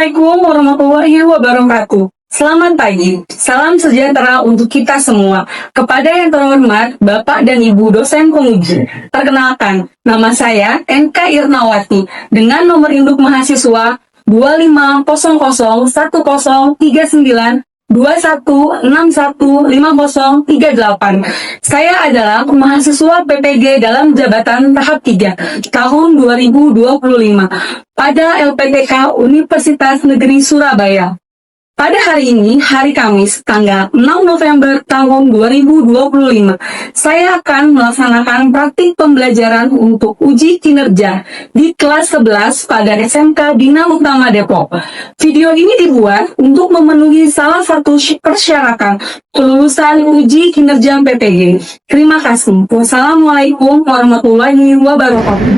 Assalamualaikum warahmatullahi wabarakatuh. Selamat pagi, salam sejahtera untuk kita semua. Kepada yang terhormat Bapak dan Ibu dosen penguji, perkenalkan, nama saya NK Irnawati dengan nomor induk mahasiswa 2500103921615038. Saya adalah mahasiswa PPG dalam jabatan tahap 3 tahun 2025 pada LPTK Universitas Negeri Surabaya. Pada hari ini, hari Kamis, tanggal 6 November tahun 2025, saya akan melaksanakan praktik pembelajaran untuk uji kinerja di kelas 11 pada SMK Bina Utama Depok. Video ini dibuat untuk memenuhi salah satu persyaratan kelulusan uji kinerja PPG. Terima kasih. Wassalamualaikum warahmatullahi wabarakatuh.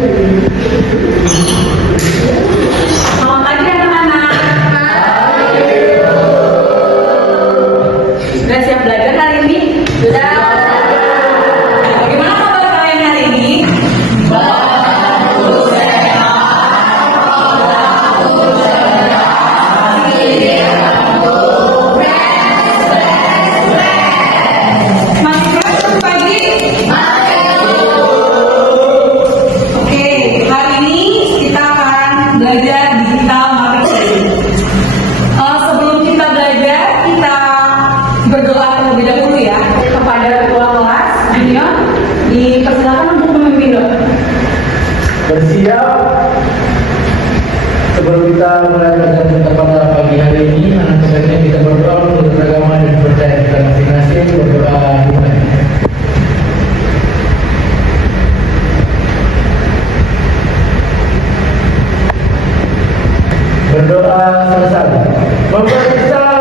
Sudah siap belajar hari ini? Sudah. Bagaimana kabar kalian hari ini? Masih keras pagi? Oke, hari ini kita akan belajar digital marketing. Sebelum kita belajar, kita berdoa terlebih dahulu ya kepada ketua kelas junior, dipersilakan untuk memimpin doa. Bersiap. Sebelum kita mulai belajar pada pagi hari ini, sebaiknya kita berdoa untuk agama dan percaya kita masing-masing. Berdoa dimulai. Berdoa selesai. Memberi salam.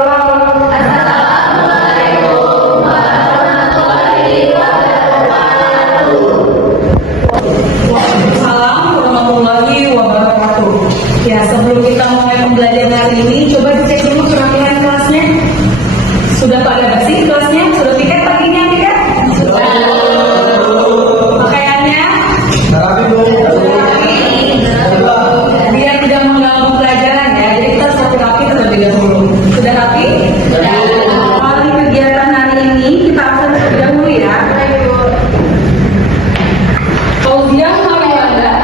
Waalaikumsalam warahmatullahi wabarakatuh. Ya, sebelum kita mulai pembelajaran hari ini, coba dicek dulu kerapian kelasnya. Sudah pada bersih kelasnya? Sudah tiket paginya tiket? Sudah. Pakaiannya? Biar tidak mengganggu pelajaran ya. Jadi kita satu rapi terlebih dahulu. Sudah rapi? Sudah. Awali kegiatan hari ini kita akan terlebih dahulu ya. Fauziah Mariwanda,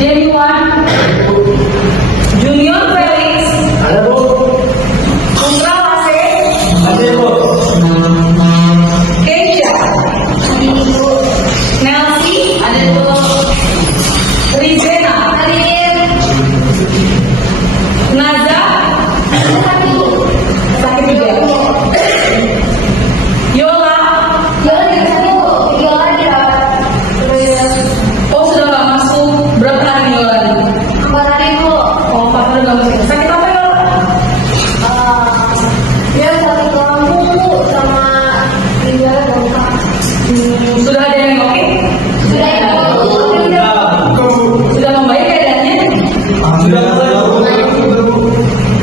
Jeniwan, Junior Felix, Ada Bu? Putra Lase, Ada Bu? Keisha, Nelsi, Rizena, Naza, sakit juga, Yola. Oh, sudah nggak masuk. Berapa hari Yola? Oh, 4 hari nggak masuk. Sakit apa Yola? Sudah ada yang oke? Sudah membaik keadaannya?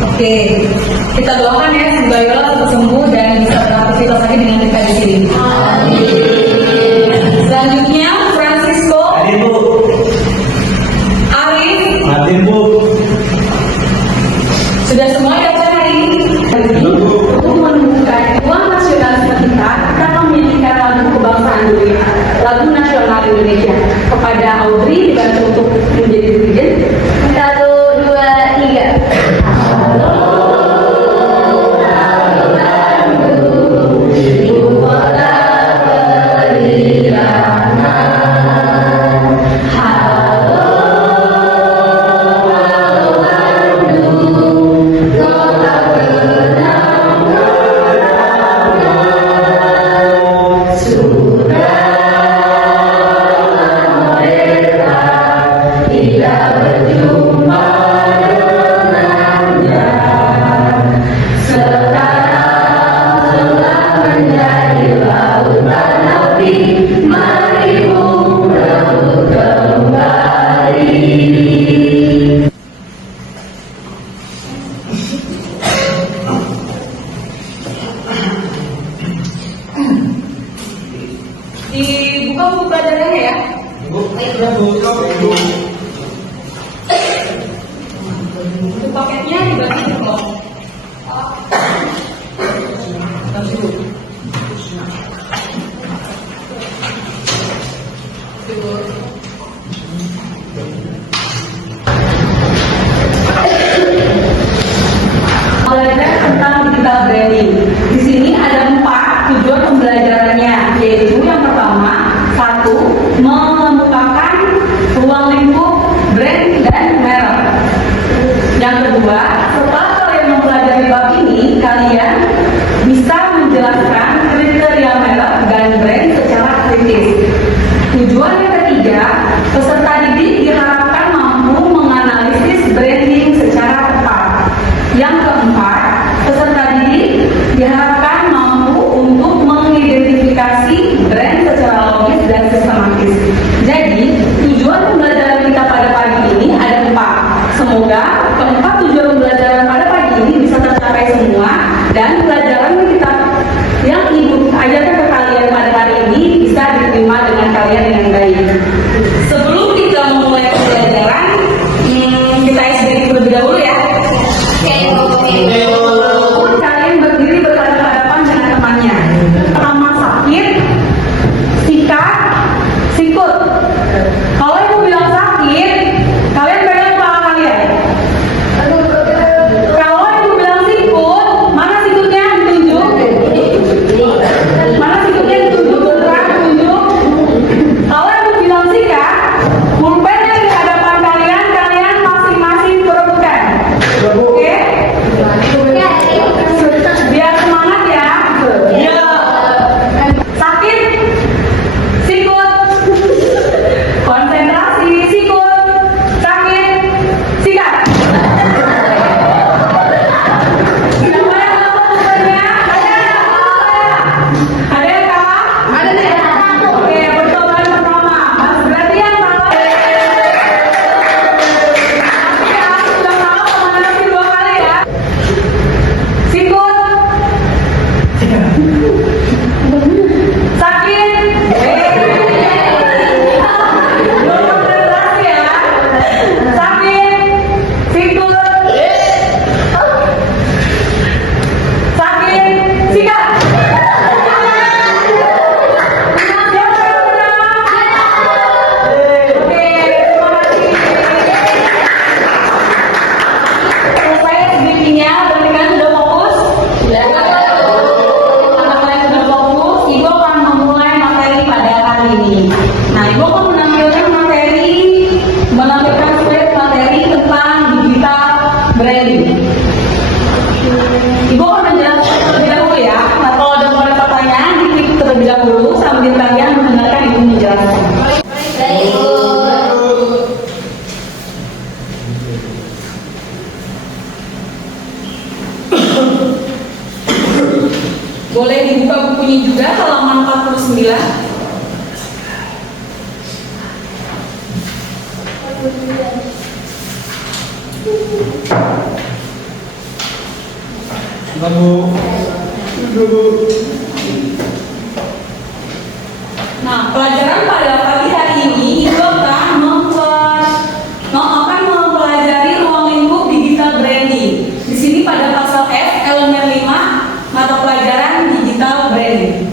Oke, kita doakan ya semoga Yola cepat sembuh dan bisa beraktivitas lagi dengan kita di sini. Selanjutnya Francisco, Ada Bu? Arif, Ada Bu? sudah semua daftar hari ini? Untuk menumbuhkan uang nasionalisme kita akan menyanyikan lagu kebangsaan dulu, lagu nasional Indonesia. Kepada Audrey dibantu untuk menjadi dirjen. 1, 2, 3. Dibuka buku pelajarannya ya. Bu, sudah Bu. Untuk Yang kedua, setelah kalian mempelajari bab ini, kalian bisa menjelaskan kriteria merek dan brand secara kritis. Tujuan yang ketiga, peserta didik diharapkan mampu menganalisis branding secara tepat. Yang keempat, peserta didik diharapkan mampu untuk mengidentifikasi brand secara logis dan sistematis. Jadi, tujuan pembelajaran kita pada pagi ini ada 4. Semoga keempat tujuan pembelajaran pada pagi ini bisa tercapai semua dan pelajaran yang Ibu ajarkan ke kalian pada hari ini bisa diterima dengan kalian dengan baik. Sebelum kita memulai pembelajaran, kita isi terlebih dahulu ya. Kalian berdiri berhadapan-hadapan dengan temannya. Pertama sakit, sikat, sikut. Kalau Ibu bilang sakit, kalian pegang kepala kalian. Kalau Ibu bilang sikut, mana sikutnya ditunjuk? Mana sikutnya ditunjuk? Bergerak tunjuk. Kalau Ibu bilang sikat, pulpennya di hadapan kalian, kalian masing-masing perebutkan. Oke? Biar semangat ya. Ya. Sakit, sikut. Konsentrasi, sikut. Sakit, sikat. Siapa yang tahu pulpennya? Ada yang kalah? Ada deh. Oke, percobaan pertama. Berarti yang salah. Ya, sudah tahu menghadapi 2 kali ya. Sikut. Sakit. Belum konsentrasi ya. Sakit. Sikut. Sakit. Sikat. Siapa yang menang? Oke, terima kasih. Selesai speakingnya, berarti kan sudah fokus? Karena kalian sudah fokus, Ibu akan memulai materi pada hari ini. Nah, Ibu akan menampilkan slide materi tentang digital branding. Ibu akan menjelaskan terlebih dahulu ya. Nah, kalau ada mulai pertanyaan, diklik terlebih dahulu sambil kalian mendengarkan Ibu menjelaskan. Boleh dibuka bukunya juga, halaman 49. Nah, pelajaran pada pagi hari ini Ibu akan mempelajari ruang lingkup digital branding. Di sini pada pasal F, elemen 5, mata pelajaran digital branding.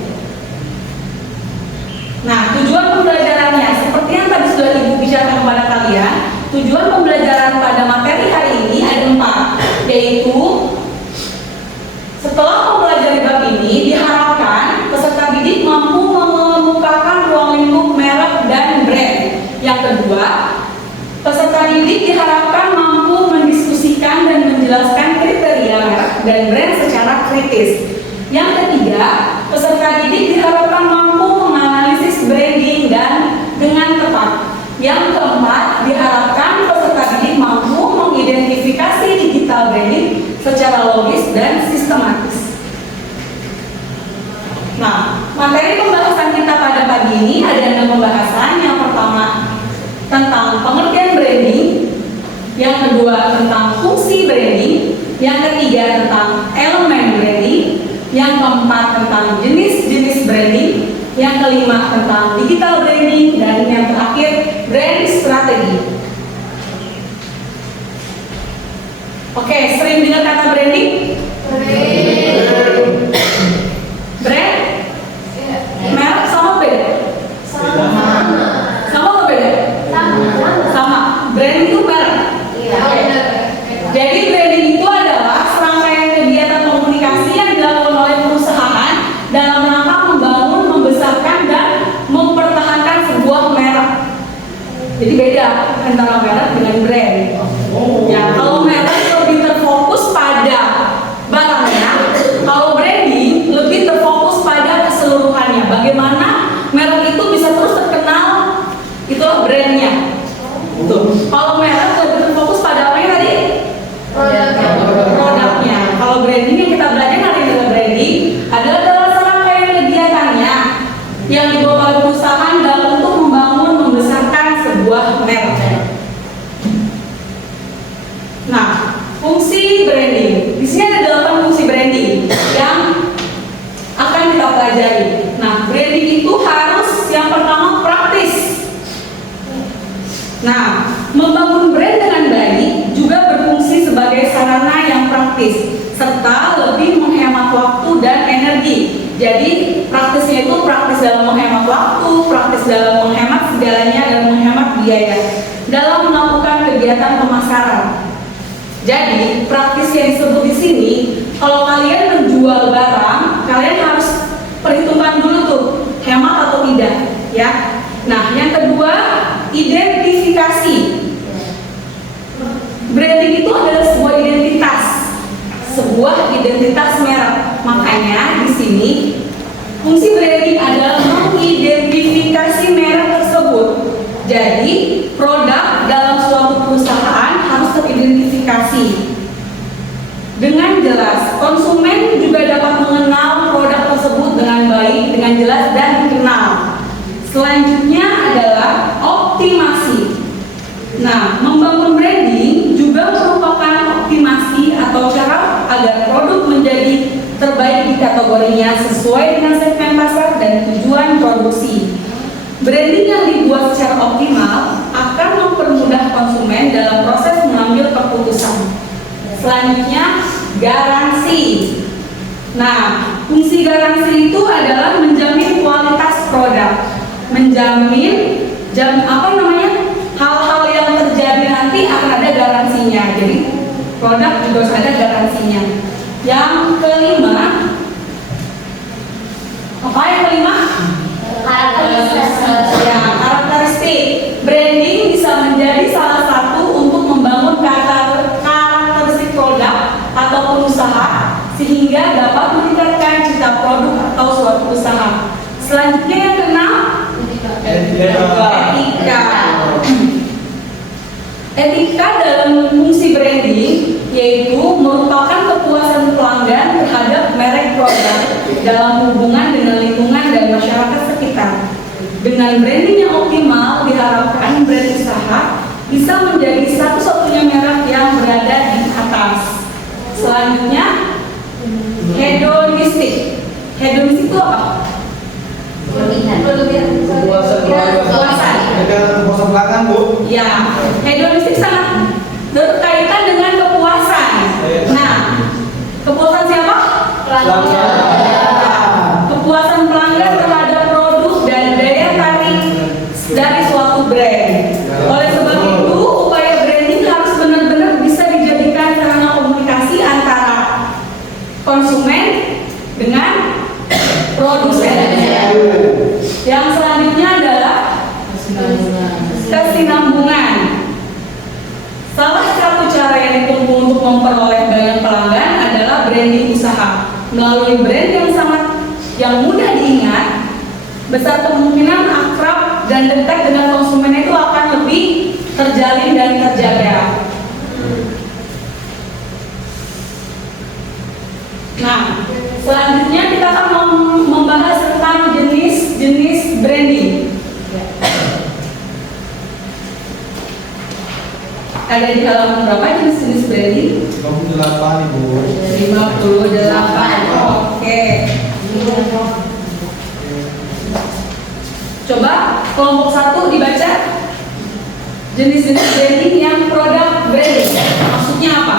Nah, tujuan pembelajarannya seperti yang tadi sudah Ibu bicarakan kepada kalian. Tujuan pembelajaran pada materi hari ini ada 4, yaitu setelah mempelajari bab ini diharapkan peserta didik mampu mengemukakan ruang lingkup merek dan brand. Yang kedua, peserta didik diharapkan mampu mendiskusikan dan menjelaskan kriteria merek dan brand secara kritis. Yang ketiga, peserta didik diharapkan mampu menganalisis branding dan dengan tepat. Yang keempat, diharapkan peserta didik mampu mengidentifikasi digital branding secara logis dan sistematis. Nah, materi pembahasan kita pada pagi ini ada 6 pembahasan. Yang pertama tentang pengertian branding, yang kedua tentang fungsi branding, yang ketiga tentang elemen branding, yang keempat tentang jenis-jenis branding, yang kelima tentang digital branding, dan yang terakhir brand strategi. Oke, sering dengar kata branding? Brand? Merek sama beda? Sama apa beda? Sama. Brand itu merek. Jadi branding itu adalah serangkaian kegiatan komunikasi yang dilakukan oleh perusahaan dalam rangka membangun, membesarkan, dan mempertahankan sebuah merek. Jadi beda antara merek dengan brand. Ya, kalau merek Fungsi branding. Di sini ada 8 fungsi branding yang akan kita pelajari. Nah, branding itu harus yang pertama praktis. Nah, membangun brand dengan baik juga berfungsi sebagai sarana yang praktis serta lebih menghemat waktu dan energi. Jadi, praktisnya itu praktis dalam menghemat waktu, praktis dalam menghemat segalanya, dan menghemat biaya dalam melakukan kegiatan pemasaran. Jadi, praktis yang disebut di sini, kalau kalian menjual barang, kalian harus perhitungkan dulu tuh, hemat atau tidak, ya. Nah, yang kedua, identifikasi. Branding itu adalah sebuah identitas merek. Makanya di sini fungsi branding adalah mengidentifikasi merek tersebut. Jadi, produk dalam suatu perusahaan harus teridentifikasi dengan jelas. Konsumen juga dapat mengenal produk tersebut dengan baik, dengan jelas dan dikenal. Selanjutnya adalah optimasi. Nah, membangun branding juga merupakan optimasi atau cara agar produk menjadi terbaik di kategorinya sesuai dengan segmen pasar dan tujuan produksi. Branding yang dibuat secara optimal akan mempermudah konsumen dalam proses mengambil keputusan. Selanjutnya, garansi. Nah, fungsi garansi itu adalah menjamin kualitas produk, menjamin hal-hal yang terjadi nanti akan ada garansinya. Jadi produk juga harus ada garansinya. Yang kelima, apa yang kelima? Karakteristik. Branding bisa menjadi salah satu untuk membangun karakteristik produk ataupun usaha sehingga dapat meningkatkan cita produk atau suatu usaha. Selanjutnya yang keenam, etika. Etika dalam fungsi branding yaitu merupakan kepuasan pelanggan terhadap merek produk dalam hubungan dengan lingkungan dan masyarakat sekitar. Dengan branding yang optimal, diharapkan brand usaha bisa menjadi satu-satunya merek yang berada di atas. Selanjutnya, hedonistik. Hedonistik itu apa? Kepuasan. Kepuasan belakang, Bu. Ya, hedonistik sangat berkaitan dengan kepuasan. Nah, kepuasan siapa? Pelanggan. Kepuasan pelanggan terhadap produk dan daya tarik dari suatu brand. Oleh sebab itu, upaya branding harus benar-benar bisa dijadikan sarana komunikasi antara konsumen dengan produsen. Yang selanjutnya adalah kesinambungan. Salah satu cara yang ditempuh untuk memperoleh banyak pelanggan adalah branding usaha. Melalui brand yang mudah diingat, besar kemungkinan akrab dan dekat dengan konsumen itu akan lebih terjalin dan terjaga. Nah, selanjutnya kita akan membahas tentang jenis-jenis branding. Ada di halaman berapa jenis-jenis branding? 58, Ibu. 58. Oke. Coba kelompok 1 dibaca. Jenis-jenis branding yang produk branding. Maksudnya apa?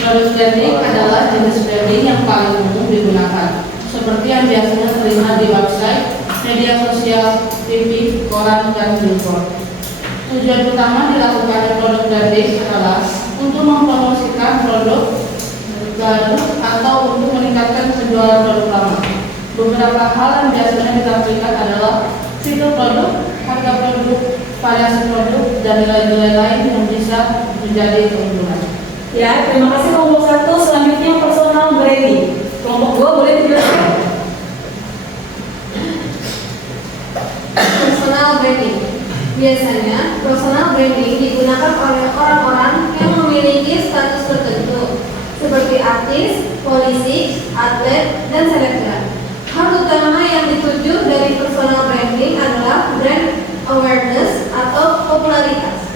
Produk branding adalah jenis branding yang paling umum digunakan, seperti yang biasanya terlihat di website, media sosial, TV, koran, dan billboard. Tujuan utama dilakukan produk branding adalah untuk mempromosikan produk baru atau untuk meningkatkan penjualan produk lama. Beberapa hal yang biasanya ditampilkan adalah fitur produk, harga produk, variasi produk, dan nilai-nilai lain yang bisa menjadi keunggulan. Ya, terima kasih kelompok 1. Selanjutnya personal branding. Kelompok 2 boleh dijelaskan? Personal branding. Biasanya, personal branding digunakan oleh orang-orang yang memiliki status tertentu, seperti artis, polisi, atlet, dan selebgram. Hal utama yang dituju dari personal branding adalah brand awareness atau popularitas.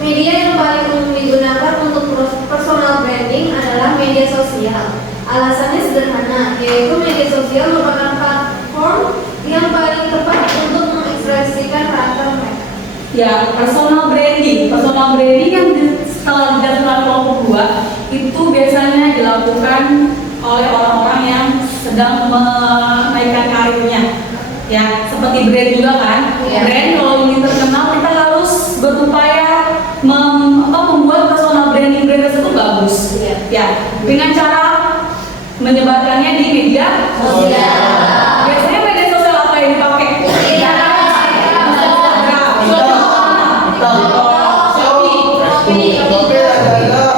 Media yang paling umum digunakan untuk personal branding adalah media sosial. Alasannya sederhana, yaitu media sosial merupakan platform yang paling tepat untuk mengekspresikan karakter mereka. Ya, personal branding yang setelah dijelaskan kelompok 2 itu biasanya dilakukan oleh orang-orang yang sedang menaikkan karirnya. Ya, seperti brand juga kan. Iya. Brand kalau ingin terkenal kita harus berupaya membuat personal branding brand tersebut bagus. Iya. Ya, dengan cara menyebarkannya di media Sosial. Biasanya media sosial apa yang dipakai?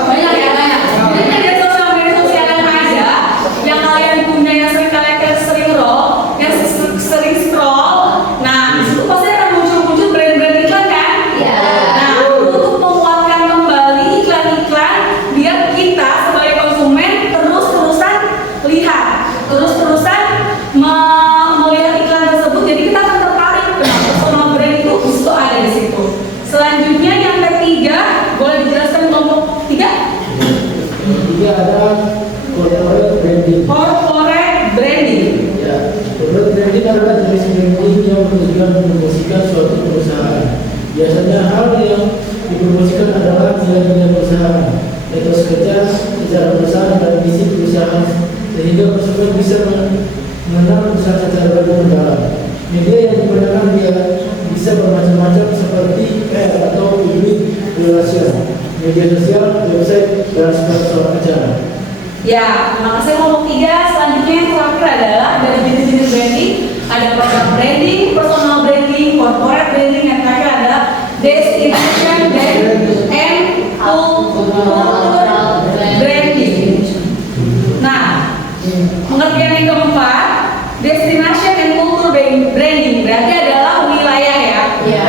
Banyak ya, banyak. Jadi media sosial yang ada, yang kalian punya, yang sering kalian sering roll, yang sering scroll. Nah, di situ pasti akan muncul brand-brand iklan kan? Iya. Nah, untuk menguatkan kembali iklan-iklan, biar kita sebagai konsumen terus-terusan lihat, terus-terusan melihat iklan tersebut. Jadi kita akan tertarik dengan personal brand itu di situ ada di situ. Selanjutnya yang ketiga, boleh dijelaskan kelompok 3? Ketiga ada corporate branding. Corporate branding. Ya, corporate branding adalah jenis branding yang bertujuan mempromosikan suatu perusahaan. Biasanya hal yang dipromosikan adalah nilai-nilai perusahaan, etos kerja, secara perusahaan dan misi perusahaan, sehingga konsumen bisa mengenal perusahaan secara lebih mendalam. Media yang digunakan dia bisa bermacam-macam seperti PR atau public relation, media sosial, website, dan sponsor acara. Ya, makasih kelompok 3. Selanjutnya yang terakhir adalah dari jenis-jenis branding. Ada product branding, personal branding, corporate branding, yang terakhir ada destination and cultural branding. Nah, pengertian yang keempat, destination and cultural branding berarti adalah wilayah ya. Iya.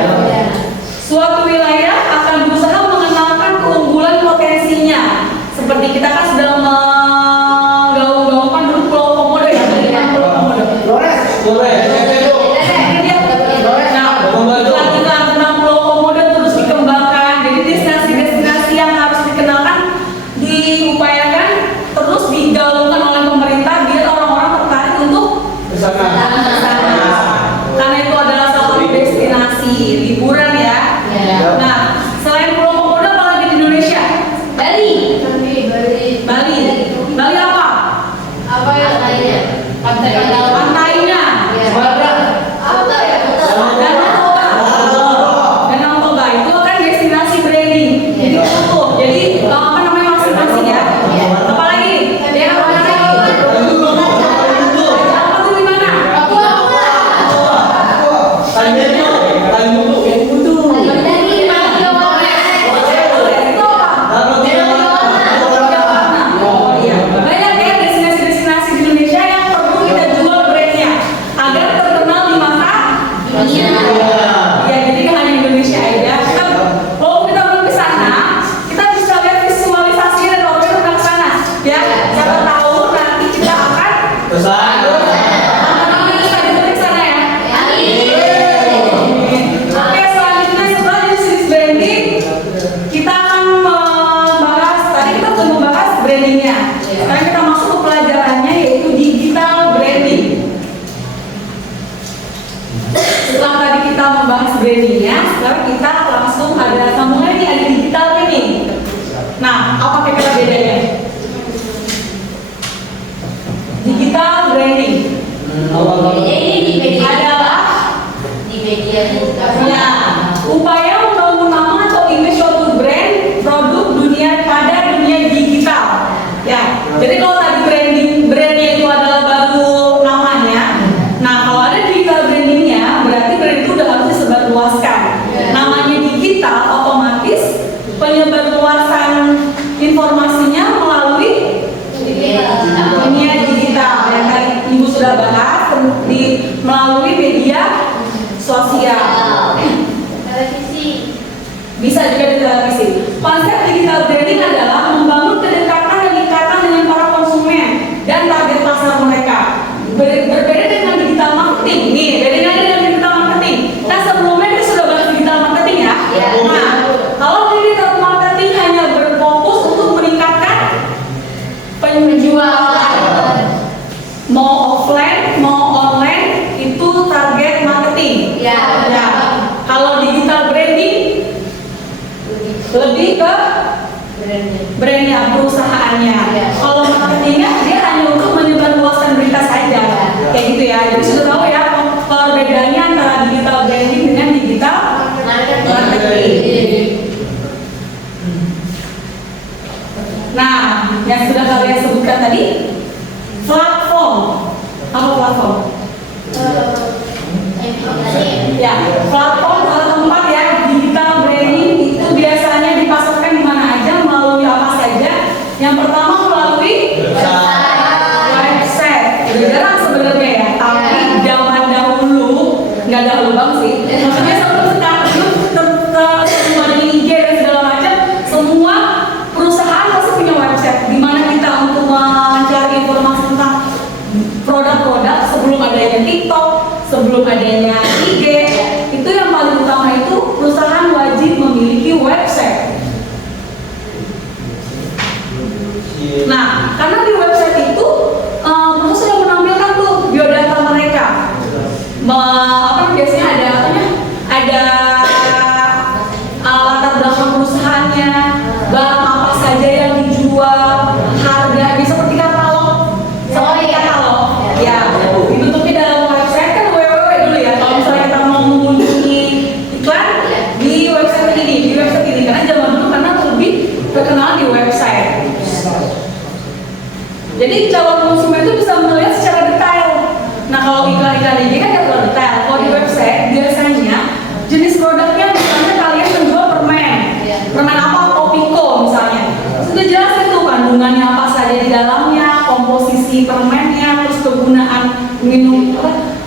Suatu wilayah akan berusaha mengenalkan keunggulan potensinya. Seperti kita kan sedang menggaung-gaungkan dulu Pulau Komodo ya. Pulau Komodo. Nah, iklan-iklan tentang Pulau Komodo terus dikembangkan. Jadi destinasi-destinasi yang harus dikenalkan, diupayakan terus digaungkan oleh pemerintah biar orang-orang tertarik untuk Bersama. karena itu adalah salah satu destinasi liburan ya. Iya. Nah, selain Pulau Komodo apa lagi di Indonesia? Bali. Bali apa? Apa yang lainnya? Pantainya. Apa ya? Danau Toba itu kan destinasi branding. Jadi itu. Jadi apa namanya masing-masing ya? Apalagi? Daerah mana lagi? Apa tuh di mana? Banyak ya destinasi-destinasi di Indonesia yang perlu kita jual brandnya agar terkenal di mata dunia. Ya, jadi nggak hanya Indonesia aja. Kalau kita belum ke sana, kita bisa lihat visualisasi dan orang tentang sana. Ya, siapa tahu nanti kita akan ke sana ya. Oke, selanjutnya setelah jenis branding, kita akan membahas. Tadi kita sudah membahas brandingnya. Sekarang kita masuk ke pelajarannya yaitu digital branding. Setelah tadi kita membahas brandingnya, sekarang kita langsung ada sambungan nih, ada digital branding. Nah, apa kira-kira bedanya? Digital branding adalah ya, upaya membangun nama atau image suatu brand produk pada dunia digital. Ya, jadi kalau tadi brandnya itu adalah baru namanya. Nah, kalau ada digital brandingnya, berarti brand itu udah harus disebarluaskan. Namanya digital, otomatis penyebarluasan informasinya melalui dunia digital. Yang tadi Ibu sudah bahas melalui media sosial. Televisi. Bisa juga di televisi. Konsep digital branding adalah membangun kedekatan dan ikatan dengan para konsumen dan target pasar mereka. Berbeda dengan digital marketing. Nih, bedanya dengan digital marketing. Nah, sebelumnya kita sudah bahas digital marketing ya. Iya. Nah, kalau di ke brandnya, perusahaannya. Kalau marketingnya dia hanya untuk menyebarluaskan berita saja, kayak gitu ya. Jadi sudah tahu ya perbedaannya antara digital branding dengan digital marketing. Nah, yang sudah kalian sebutkan tadi, platform. Apa platform? Ya, platform atau tempat ya digital branding itu biasanya dipasarkan di mana aja, melalui apa saja. Yang pertama melalui website. Udah jarang sebenarnya ya, tapi zaman dahulu, nggak dahulu banget sih. Maksudnya sebelum sekarang semua di IG dan segala macam, semua perusahaan pasti punya website. Di mana kita untuk mencari informasi tentang produk-produk sebelum adanya TikTok, sebelum adanya IG, itu yang paling utama itu perusahaan wajib memiliki website. Nah, karena di website itu perusahaan sudah menampilkan tuh biodata mereka. Biasanya ada latar belakang perusahaannya, barang apa saja yang dijual, harganya seperti katalog. Ya, dibentuknya dalam website kan www dulu ya. Kalau misalnya kita mau mengunjungi iklan di website ini, karena zaman dulu karena lebih terkenal di website. Jadi calon konsumen itu bisa melihat secara detail. Nah, kalau iklan-iklan ini kan nggak terlalu detail. Kalau di website biasanya jenis produknya misalnya kalian menjual permen apa, Kopiko misalnya. Sudah jelas itu kandungannya apa saja di dalamnya, komposisi permennya, terus kegunaan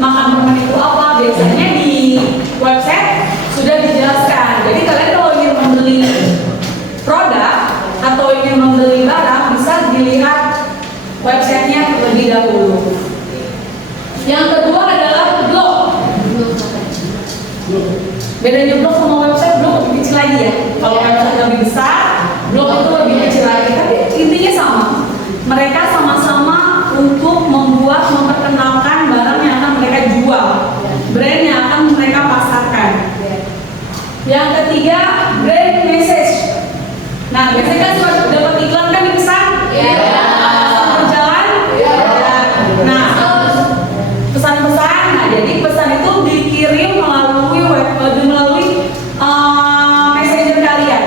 makan permen itu apa. Biasanya di website sudah dijelaskan. Jadi kalian kalau ingin membeli produk atau ingin membeli barang bisa dilihat websitenya terlebih dahulu. Yang kedua adalah blog. Bedanya blog sama website, blog lebih kecil lagi ya. Kalau website lebih besar, blog itu lebih kecil lagi. Tapi intinya sama. Mereka sama-sama untuk memperkenalkan barang yang akan mereka jual, brand yang akan mereka pasarkan. Yang ketiga, brand message. Nah, biasanya kan suka dapat iklan kan di pesan? Berjalan? Nah, pesan-pesan. Nah, jadi pesan itu dikirim melalui messenger kalian.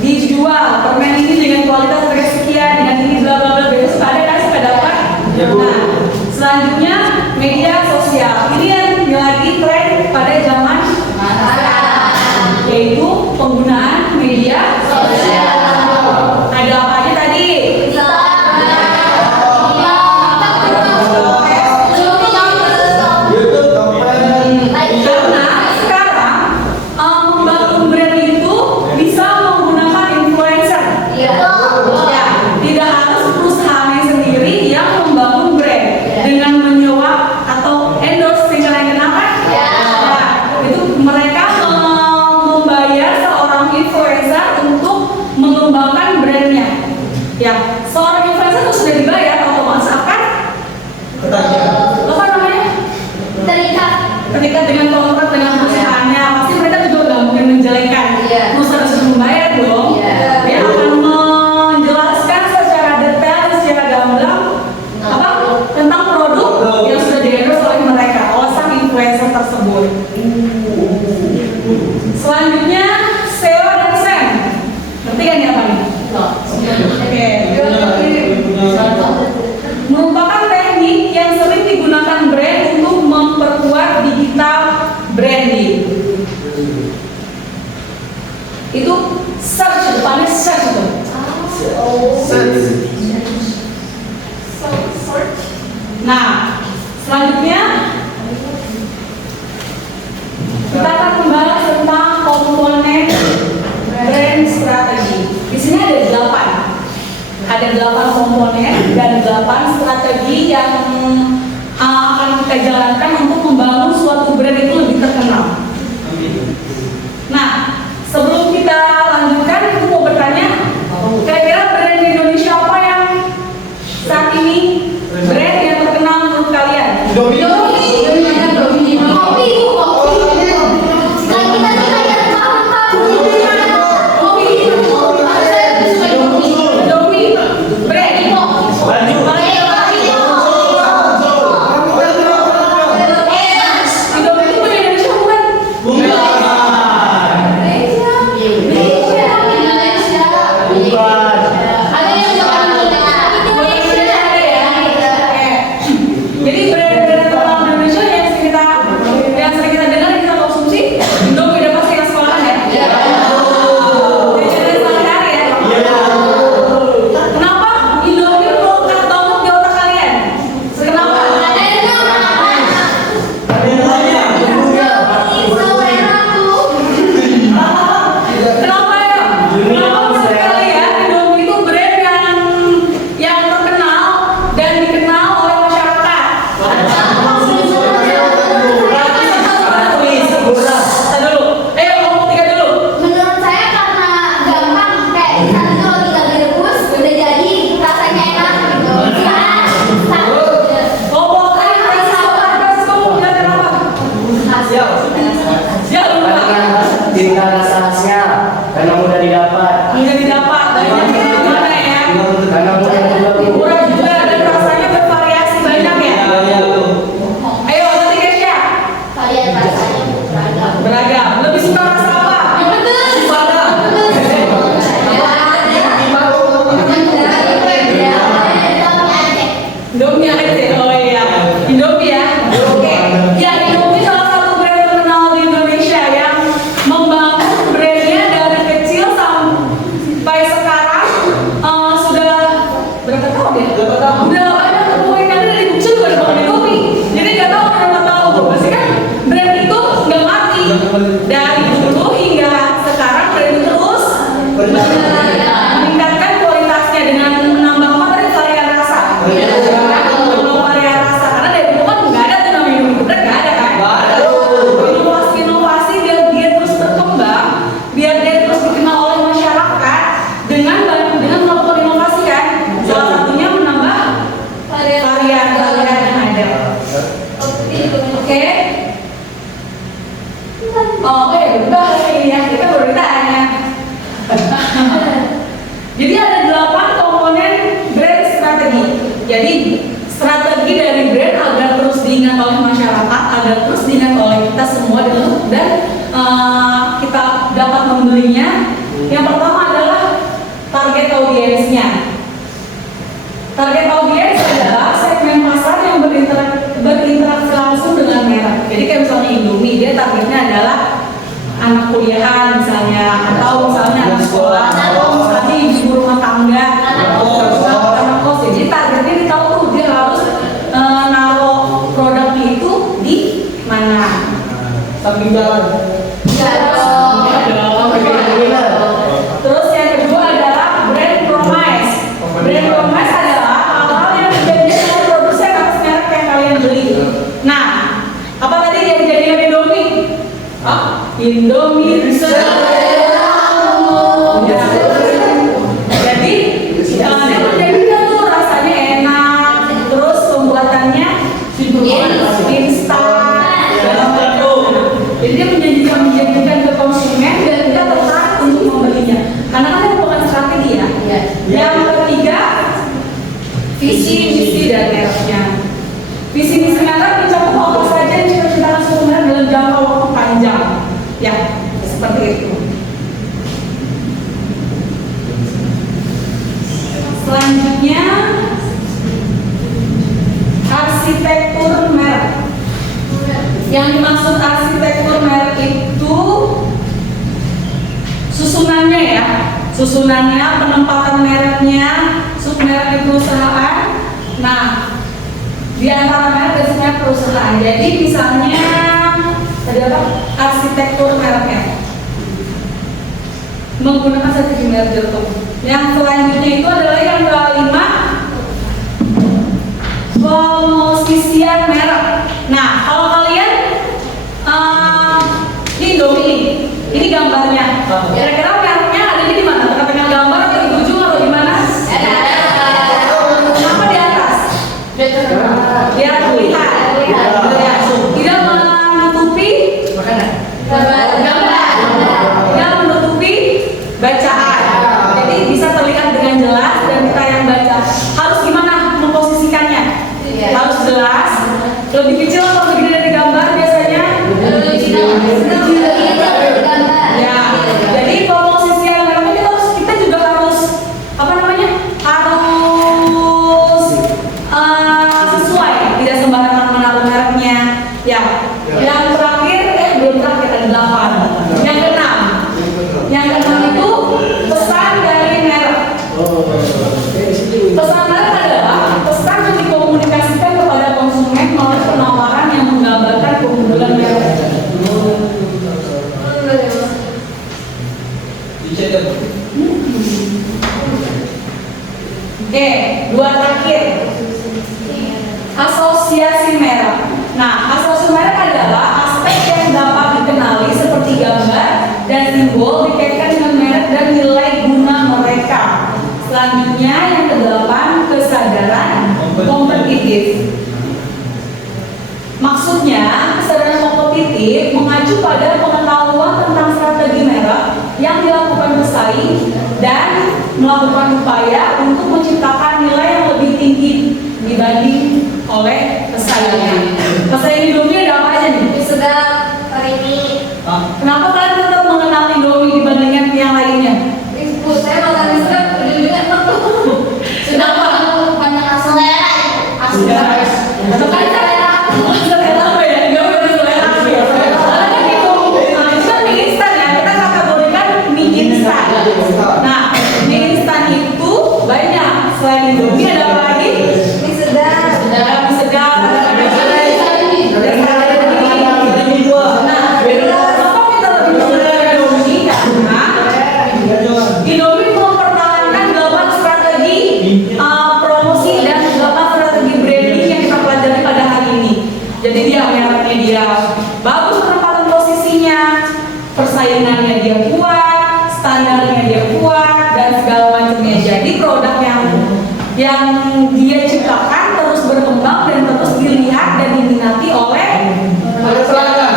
Dijual permen ini dengan kualitas sekian, dengan ini bla bla bla. Biasanya ada kan suka dapat. Nah, selanjutnya media sosial. Ini yang lagi tren pada zaman yaitu penggunaan media sosial. Ada apa aja tadi? Karena sekarang membangun brand itu bisa menggunakan influencer. Ya, tidak harus perusahaan sendiri yang membangun brand dengan menyewa atau endorse yang kenapa? Itu mereka membayar seorang influencer untuk mengembangkan brandnya. Ya, seorang influencer itu sudah dibayar otomatis akan apa namanya? Terikat dengan kontrak dengan perusahaannya. Pasti mereka juga nggak mungkin menjelekkan perusahaan sudah membayar dong. Dia akan menjelaskan secara detail, secara gamblang tentang produk yang sudah di-endorse oleh mereka, oleh sang influencer tersebut. Selanjutnya SEO dan SEM. Ngerti kan ya apa nih? Oke. Merupakan teknik yang sering digunakan brand untuk memperkuat digital branding. Itu search, depannya search itu. Nah, selanjutnya kita akan membahas tentang komponen brand strategi. Di sini ada 8 komponen dan 8 strategi yang akan kita jalankan untuk membangun suatu brand itu lebih terkenal. Nah, sebelum kita lanjutkan, aku mau bertanya, kira-kira brand di Indonesia apa yang saat ini brand yang terkenal menurut kalian? Oh ya betul ya, kita baru ditanya. Jadi ada 8 komponen brand strategi. Jadi strategi dari brand agar terus diingat oleh masyarakat, agar terus diingat oleh kita semua dan kita dapat membelinya. Yang pertama adalah target audiensnya. Target audiens adalah segmen pasar yang berinteraksi langsung dengan merek. Jadi kayak misalnya Indomie, dia targetnya adalah anak kuliahan misalnya, atau misalnya anak sekolah, atau misalnya ibu rumah tangga, anak kos. Jadi targetnya dia tahu tuh dia harus naruh produknya itu di mana. Samping jalan. Terus yang kedua adalah brand promise. Brand promise adalah hal-hal yang dijanjikan oleh produsen atas merek yang kalian beli. Nah, apa tadi yang dijadikan Indomie? Indomie jadi dia menjadikan tuh rasanya enak, terus pembuatannya instan. Jadi dia menjanjikan ke konsumen dan kita tertarik untuk membelinya. Karena kan itu bukan strategi ya. Yang ketiga, visi misi dan mereknya. Visi misi merek mencakup apa saja yang cita-cita konsumen dalam jangka waktu panjang. Ya, seperti itu. Selanjutnya, arsitektur merek. Yang dimaksud arsitektur merek itu susunannya ya, susunannya, penempatan mereknya, submerek di perusahaan. Nah, di antara merek biasanya perusahaan. Jadi misalnya tadi apa? Arsitektur mereknya menggunakan strategi merek Jilkom. Yang selanjutnya itu adalah yang kelima, pemosisian merek. Nah, kalau kalian Indomie ini gambarnya, kira-kira mereknya adanya di mana? Tengah-tengah gambar atau di ujung atau di mana? Apa di atas? Biar terlihat. Tidak menutupi gambar, tidak menutupi bacaan. Jadi bisa terlihat dengan jelas dan kita yang baca. Harus gimana memposisikannya? Harus jelas. Lebih kecil atau lebih gede dari gambar biasanya? Ya, jadi pemosisian merek itu kita juga harus apa namanya? Harus sesuai, tidak sembarangan menaruh mereknya. Ya. Yang terakhir belum terakhir ada 8. Yang keenam. Yang keenam itu pesan dari merek. Pesan merek adalah pesan yang dikomunikasikan kepada konsumen melalui penawaran yang menggambarkan keunggulan merek. Oke, 2 terakhir. Asosiasi merek. Nah, asosiasi merek adalah aspek yang dapat dikenali seperti gambar dan simbol dikaitkan dengan merek dan nilai guna mereka. Selanjutnya yang ke-8, kesadaran kompetitif. Maksudnya, kesadaran kompetitif mengacu pada pengetahuan tentang strategi merek yang dilakukan pesaing dan melakukan upaya untuk menciptakan nilai yang lebih tinggi dibanding oleh pesaingnya. Pesaing Indomie ada apa aja nih? Sedap, Parimi. Kenapa kalian tetap mengenal Indomie dibandingkan yang lainnya? Ibu saya makan mie sedap, ujung-ujungnya enak loh. Sedap banyak selera. Selera apa ya? Enggak ada selera. Karena kan itu kan mie instan ya. Kita kategorikan mie instan. Nah, mie instan itu banyak. Selain Indomie ada apa lagi? Mie sedap. Ada mie sedap. Nah, kenapa kita lebih mengenal Indomie? Karena Indomie mempertahankan 8 strategi promosi dan 8 strategi branding yang kita pelajari pada hari ini. Jadi dia mereknya dia bagus penempatan posisinya, persaingannya dia kuat, standarnya dia kuat dan segala macamnya. Jadi produk yang dia ciptakan terus berkembang dan terus dilihat dan diminati oleh masyarakat.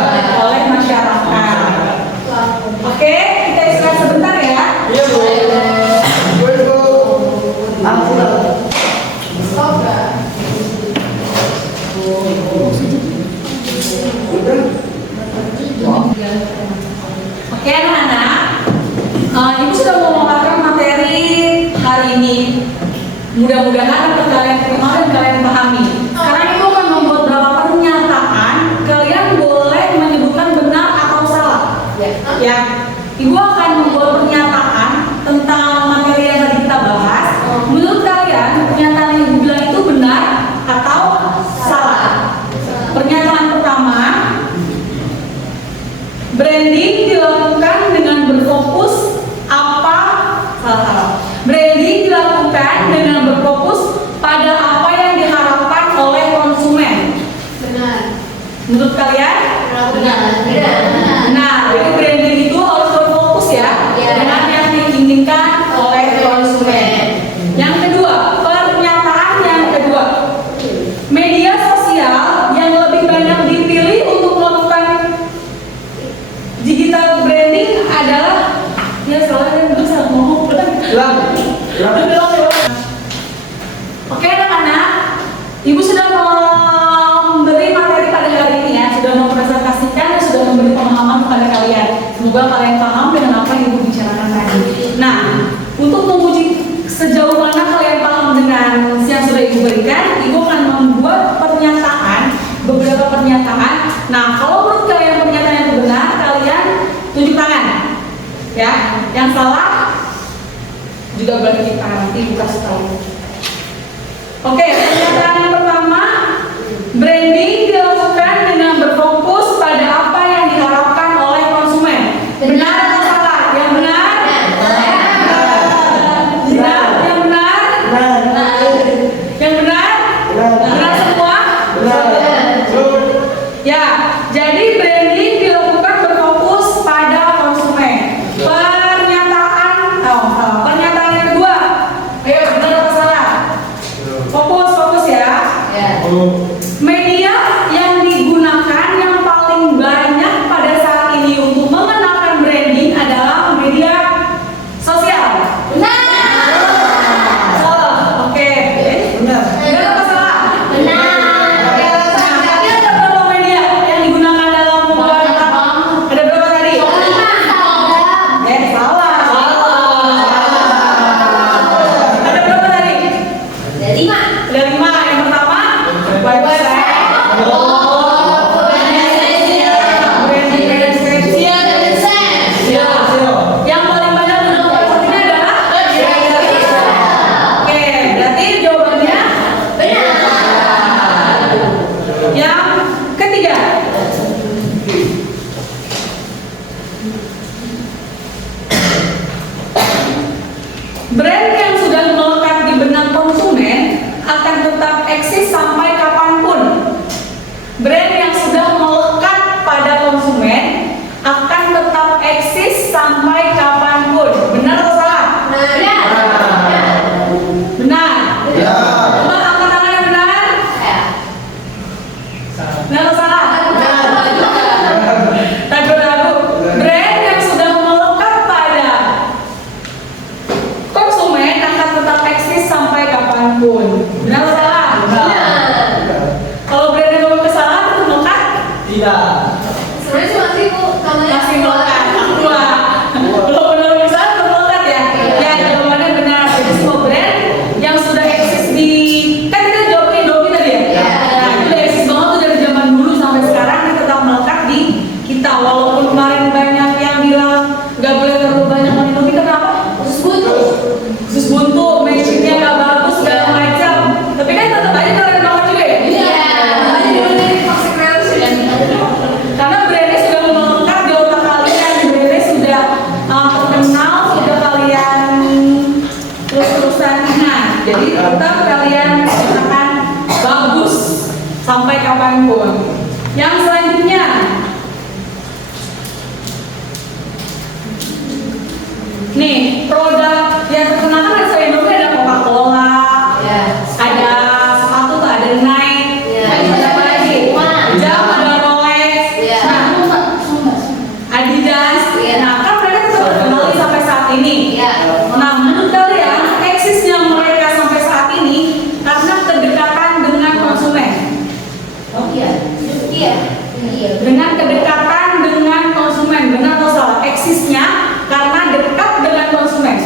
mudah-mudahan dapat kalian terima dan kalian pahami. Sekarang itu akan membuat beberapa pernyataan. Kalian boleh menyebutkan benar atau salah. Ya, Ibu akan membuat pernyataan tentang materi yang tadi kita bahas. Menurut kalian, pernyataan yang Ibu bilang itu benar atau salah? Pernyataan pertama, branding dilakukan dengan berfokus apa? Salah. Branding dilakukan dengan berfokus pada apa yang diharapkan oleh konsumen. Benar. Menurut kalian? Benar. Nah, jadi branding itu harus berfokus ya, Ya. dengan yang diinginkan oleh konsumen. Yang kedua, pernyataan yang kedua, media sosial yang lebih banyak dipilih untuk melakukan digital branding adalah, ya soalnya gue salah ngomong. Oke anak-anak, Ibu sudah memberi materi pada hari ini ya, sudah mempresentasikan dan sudah memberi pemahaman kepada kalian. Semoga kalian paham dengan apa yang Ibu bicarakan tadi. Nah, untuk menguji sejauh mana kalian paham dengan yang sudah Ibu berikan, Ibu akan membuat pernyataan, beberapa pernyataan. Nah, kalau menurut kalian pernyataan yang benar, kalian tunjuk tangan. Ya, yang salah juga boleh kita nanti Ibu kasih tahu. Oke, pernyataan yang pertama, branding dilakukan dengan berfokus pada apa yang diharapkan oleh konsumen. Benar atau salah? Yang benar? Benar. Yang benar? Yang benar? Benar semua? Ya, jadi branding dilakukan berfokus pada konsumen. Pernyataan yang kedua, ayo benar atau salah? Fokus ya. Media yang digunakan yang paling banyak pada saat ini untuk mengenalkan branding adalah media sosial. Benar. Oh, oke. Benar. Benar atau salah? Benar. Tadi ada berapa media yang digunakan dalam pembuatan apa? Ada berapa tadi? Salah. Ada berapa tadi? Ada 5. Ada 5. Yang pertama, website. Branding yang paling banyak digunakan saat ini adalah oke, berarti jawabannya Benar. yang ketiga. Brand yang sudah melekat di benak konsumen akan tetap eksis sampai kapanpun. Brand yang sudah melekat pada konsumen akan tetap eksis sampai kapanpun. Benar atau salah? Benar. Benar. Ya. Coba angkat tangan yang benar. Benar atau salah? Ragu-ragu. Brand yang sudah melekat pada konsumen akan tetap eksis sampai kapanpun. Benar atau salah? Kalau brand yang belum kesalahan itu melekat? Tidak. Sebenarnya cuma sih Bu, namanya Masih melekat. Dua. Belum benar kesalahan belum melekat ya? Ya, jawabannya benar. Jadi semua brand yang sudah eksis di, kan kita jawabnya Indomie tadi ya? Iya. Nah, itu udah eksis banget tuh dari zaman dulu sampai sekarang, dia tetap melekat di kita. Walaupun kemarin banyak yang bilang nggak boleh terlalu banyak makan Indomie, kenapa? Terus buntu, matchingnya nggak bagus, segala macam. Tapi kan tetap aja kalian banget juga ya? makanya dulu nih toxic relationship. Karena brandnya sudah melekat di otak kalian, brandnya sudah terkenal, sudah kalian terus-terusan ingat. Jadi tetap kalian akan bagus sampai kapanpun. Yang selanjutnya, nih produk yang terkenal kan ada Indomie, ada Coca-Cola, Ya. ada sepatu tuh ada Nike, Iya. ada apa lagi? Jam ada Rolex, Iya. nah, Adidas. Iya. Nah, kan mereka tetap terkenal sampai saat ini. Iya. Nah, menurut kalian eksisnya mereka sampai saat ini karena kedekatan dengan konsumen. Iya. Iya. Iya. Dengan kedekatan dengan konsumen, benar atau salah? Eksisnya karena dekat dengan konsumen.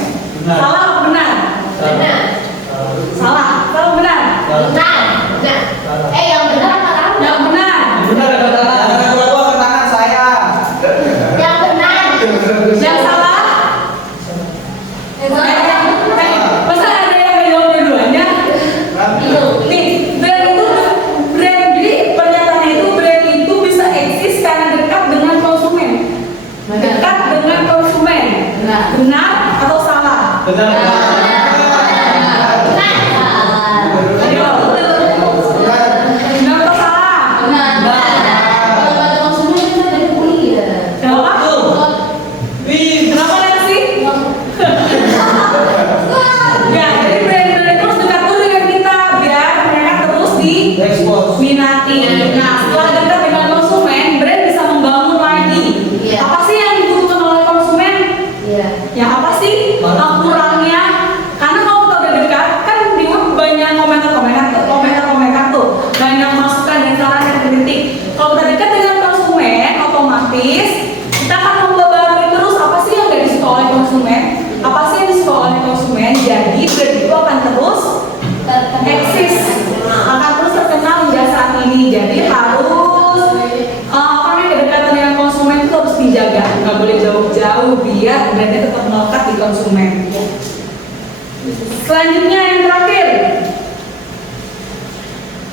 Jadi brand itu akan terus eksis, akan terus terkenal hingga saat ini. Jadi harus kedekatan dengan konsumen itu harus dijaga, nggak boleh jauh-jauh biar brandnya tetap melekat di konsumen. Selanjutnya yang terakhir,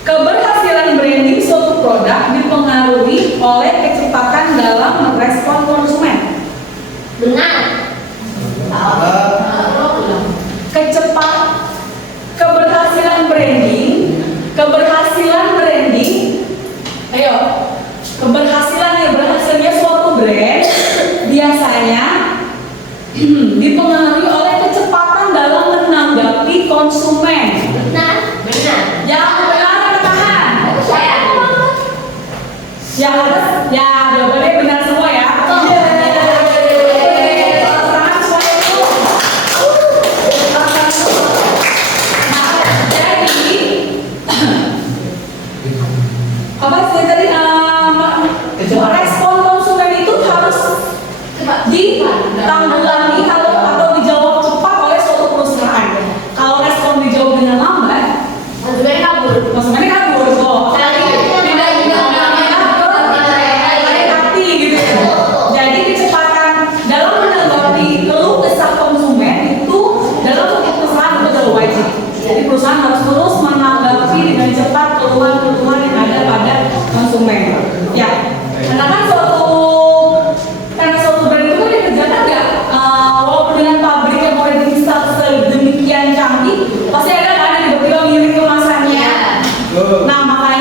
keberhasilan branding suatu produk dipengaruhi oleh kecepatan dalam merespon konsumen. Benar. Keberhasilan branding, ayo, berhasilnya suatu brand biasanya dipengaruhi oleh kecepatan dalam menanggapi konsumen. Benar. Yang benar tahan. Saya. Yang harus, ya jawabannya benar semua ya. Respon konsumen itu harus ditanggulangi atau dijawab cepat oleh suatu perusahaan. Kalau respon dijawab dengan lambat, konsumennya kabur kok. Hati gitu ya. Jadi kecepatan dalam menanggapi keluh kesah konsumen itu dalam suatu perusahaan betul wajib. Jadi perusahaan harus terus menanggapi dengan cepat keluhan-keluhan yang ada pada konsumen. Ya. Karena suatu brand itu kan dikerjakan nggak, walaupun dengan pabrik yang mulai diinstal sedemikian canggih, pasti ada yang tiba-tiba miring kemasannya. Nah maka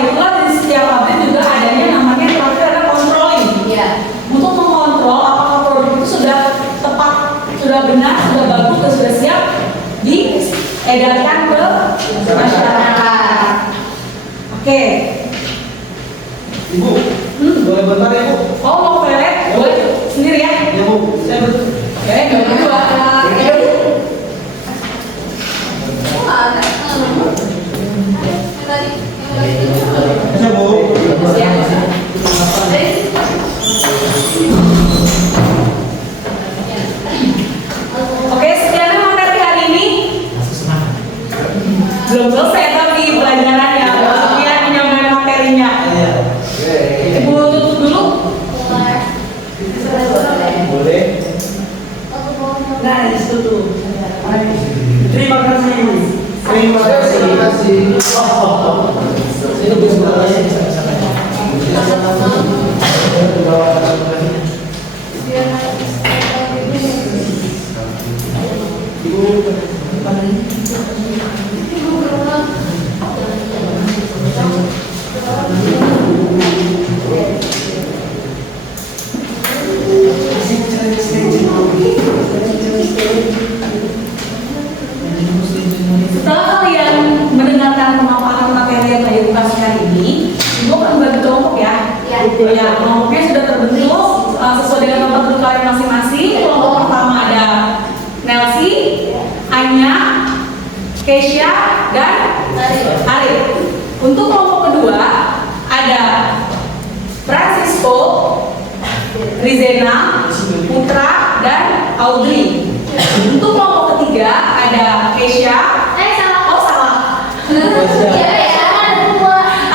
itulah di setiap pabrik juga adanya namanya terakhir ada controlling. Untuk mengontrol apakah produk itu sudah tepat, sudah benar, sudah bagus, dan sudah siap diedarkan ke masyarakat. Oke. Ibu, boleh bentar ya Bu? Oh mau pelet? Boleh sendiri ya? Iya Bu. Saya betul. Yang kedua. Bisa Bu. Oke, sekian materi hari ini. Belum selesai tapi pelajarannya. Sekian penyampaian materinya. Ibu tutup dulu. Boleh. Nah, ditutup. Terima kasih. Terima kasih. Ini berseberangan Setelah kalian mendengarkan pemaparan materi yang tadi dikasih hari ini, Ibu akan bagi kelompok ya. Ya, kelompoknya sudah terbentuk sesuai dengan nomor duduk kalian masing-masing. Kelompok pertama ada Nelsi, Anya, Keisha, dan Arif. Untuk kelompok kedua ada Francisco, Rizena, Putra, dan Audrey. Untuk kelompok ketiga ada Keisha,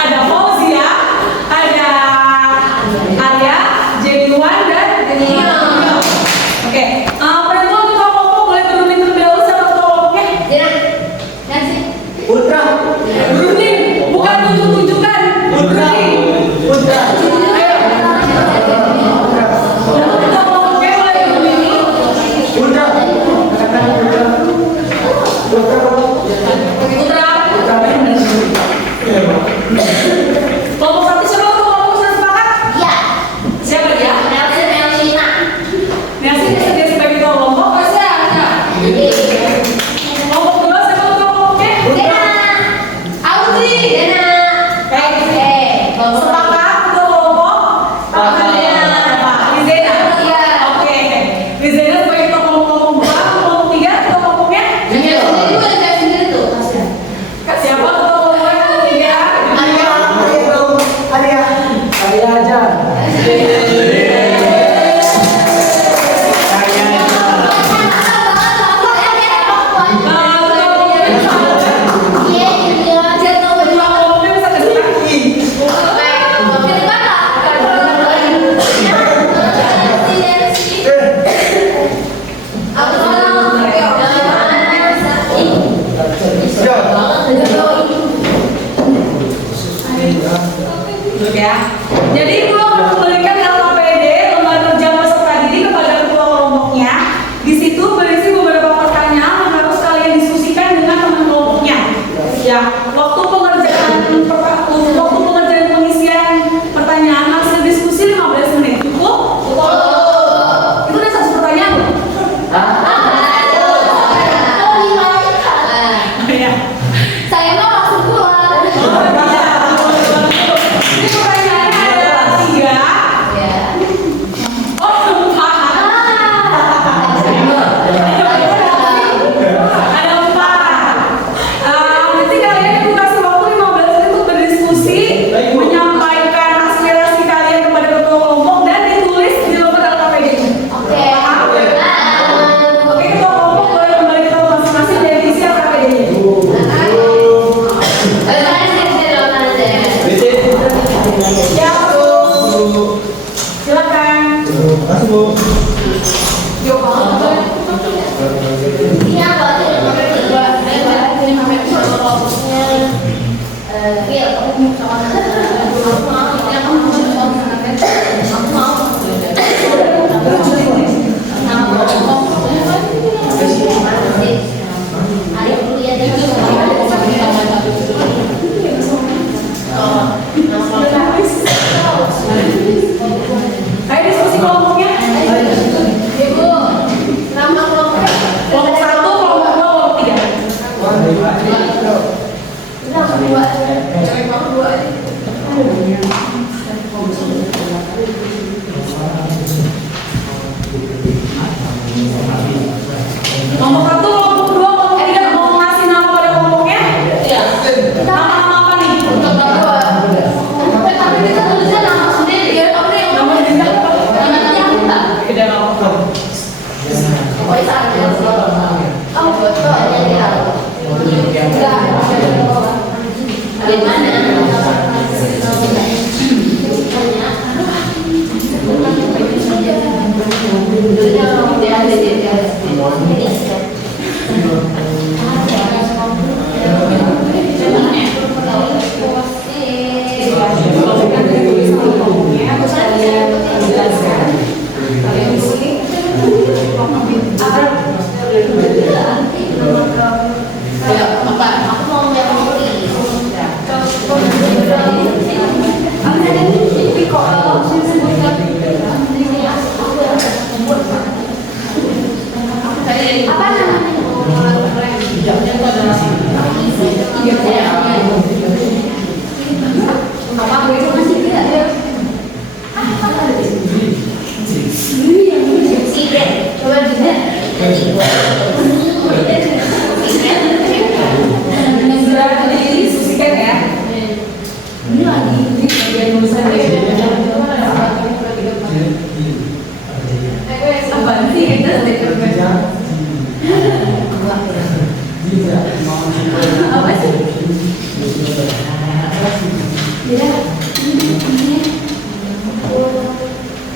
ada Fauzia, ada Arya, Jeniwan, dan Daniel. Oke, perempuan ketua kelompok boleh turunin terlebih dahulu sama ketua kelompoknya. Putra. Turunin, bukan tunjuk-tunjukkan. Turunin. Ayo. Untuk ketua kelompoknya boleh turunin. Putra. ya. Jadi Ibu akan memberikan LKPD lembar kerja peserta didik kepada ketua kelompoknya. Di situ berisi beberapa pertanyaan yang harus kalian diskusikan dengan teman kelompoknya. Ya, waktu pengerjaan pengisian pertanyaan hasil diskusi 15 menit. Cukup? Itu udah 1 pertanyaan. Ya. Saya mau langsung pulang. Ini pertanyaannya ada 3. Oh, 4. Ada 4. Nanti kalian Ibu kasih waktu 15 menit untuk berdiskusi, menyampaikan aspirasi kalian kepada ketua kelompok dan ditulis di lembar LKPD. Oke. Oke, ketua kelompok boleh kembali ke tempat masing-masing dan isi LKPD-nya. Ya, Bu. Silakan. Makasih, Bu. Ayo diskusi kelompoknya. Ibu, nama kelompoknya? Kelompok 1, kelompok 2, kelompok 3. Nama 2. Cewek mau 2 aja. Kelompok 1, kelompok 2, kelompok 3 mau ngasih nama pada kelompoknya? Iya. Nama apa nih? Tapi kita tulisnya nama sendiri. Nama sendiri apa? Namanya kita. Beda apa? Pokoknya saatnya. Oh, betul. Gimana? Ayo, apa? Aku mau yang ini. Apa namanya? Hijabnya itu adalah Mama gue itu masih tidak ya. Secret. Coba juga. Sudah didiskusikan ya. Ini lagi. Bagian tulisan apa sih? Itu stiker apa sih?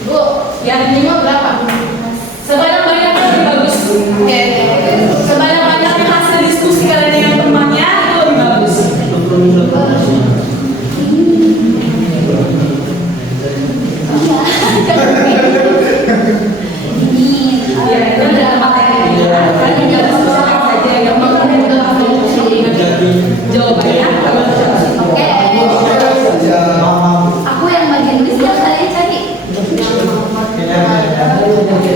Bu, yang ini berapa? Sebanyak-banyaknya lebih bagus. Sebanyak-banyaknya hasil diskusi kalian dengan temannya itu lebih bagus. Ya, itu udah tempatnya. Kalian jangan susahkan saja. Yang penting itu jawabannya. oke. Aku yang bagian nulis ya kalian cari. Oke.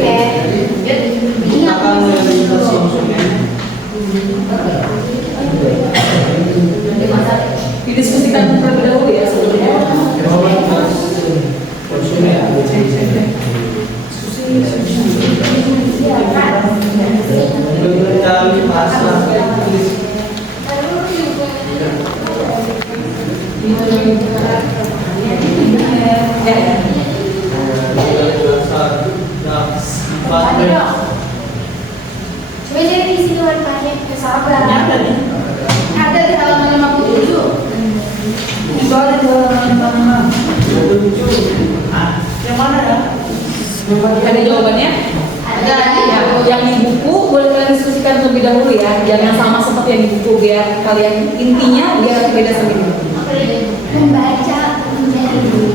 Ini aku. Didiskusikan terlebih dahulu ya sebelumnya. Coba jadi di sini warnanya kesabar. Ada nih. Ada di halaman 57. Itu ada di halaman Yang mana ya? Ada jawabannya? Ada. Ya, yang di buku boleh kalian diskusikan terlebih dahulu ya. Jangan sama seperti yang di buku biar kalian intinya biar beda sendiri. Membaca menjadi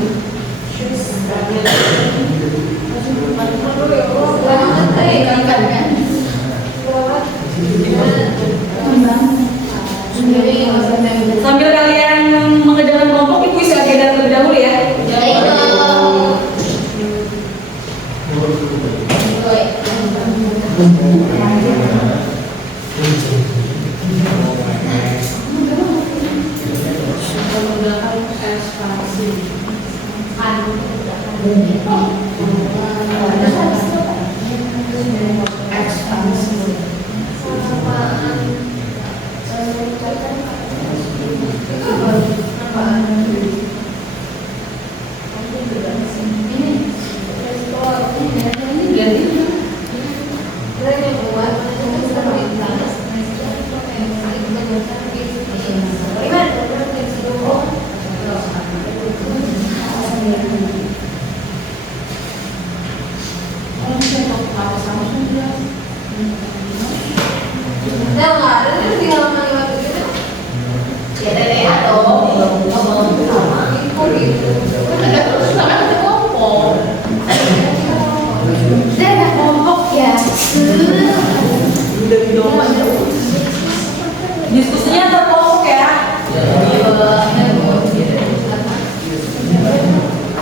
Diskusinya terpokok ya.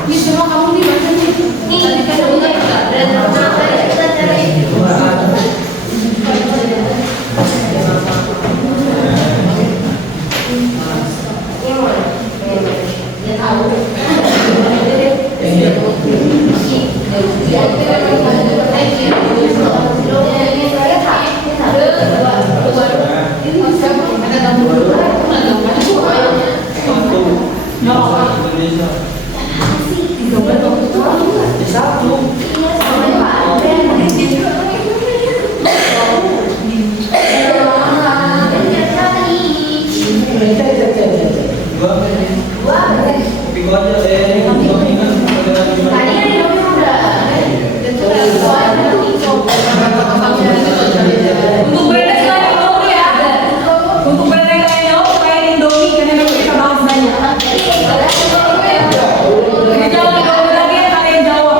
Ini semua kamu nih bacanya. Tadi kan udah Untuk brandnya selain Indomie ya. Untuk brand yang lainnya selain Indomie karena memang kita bahas banyak. Jadi jangan jawab lagi yang kalian jawab.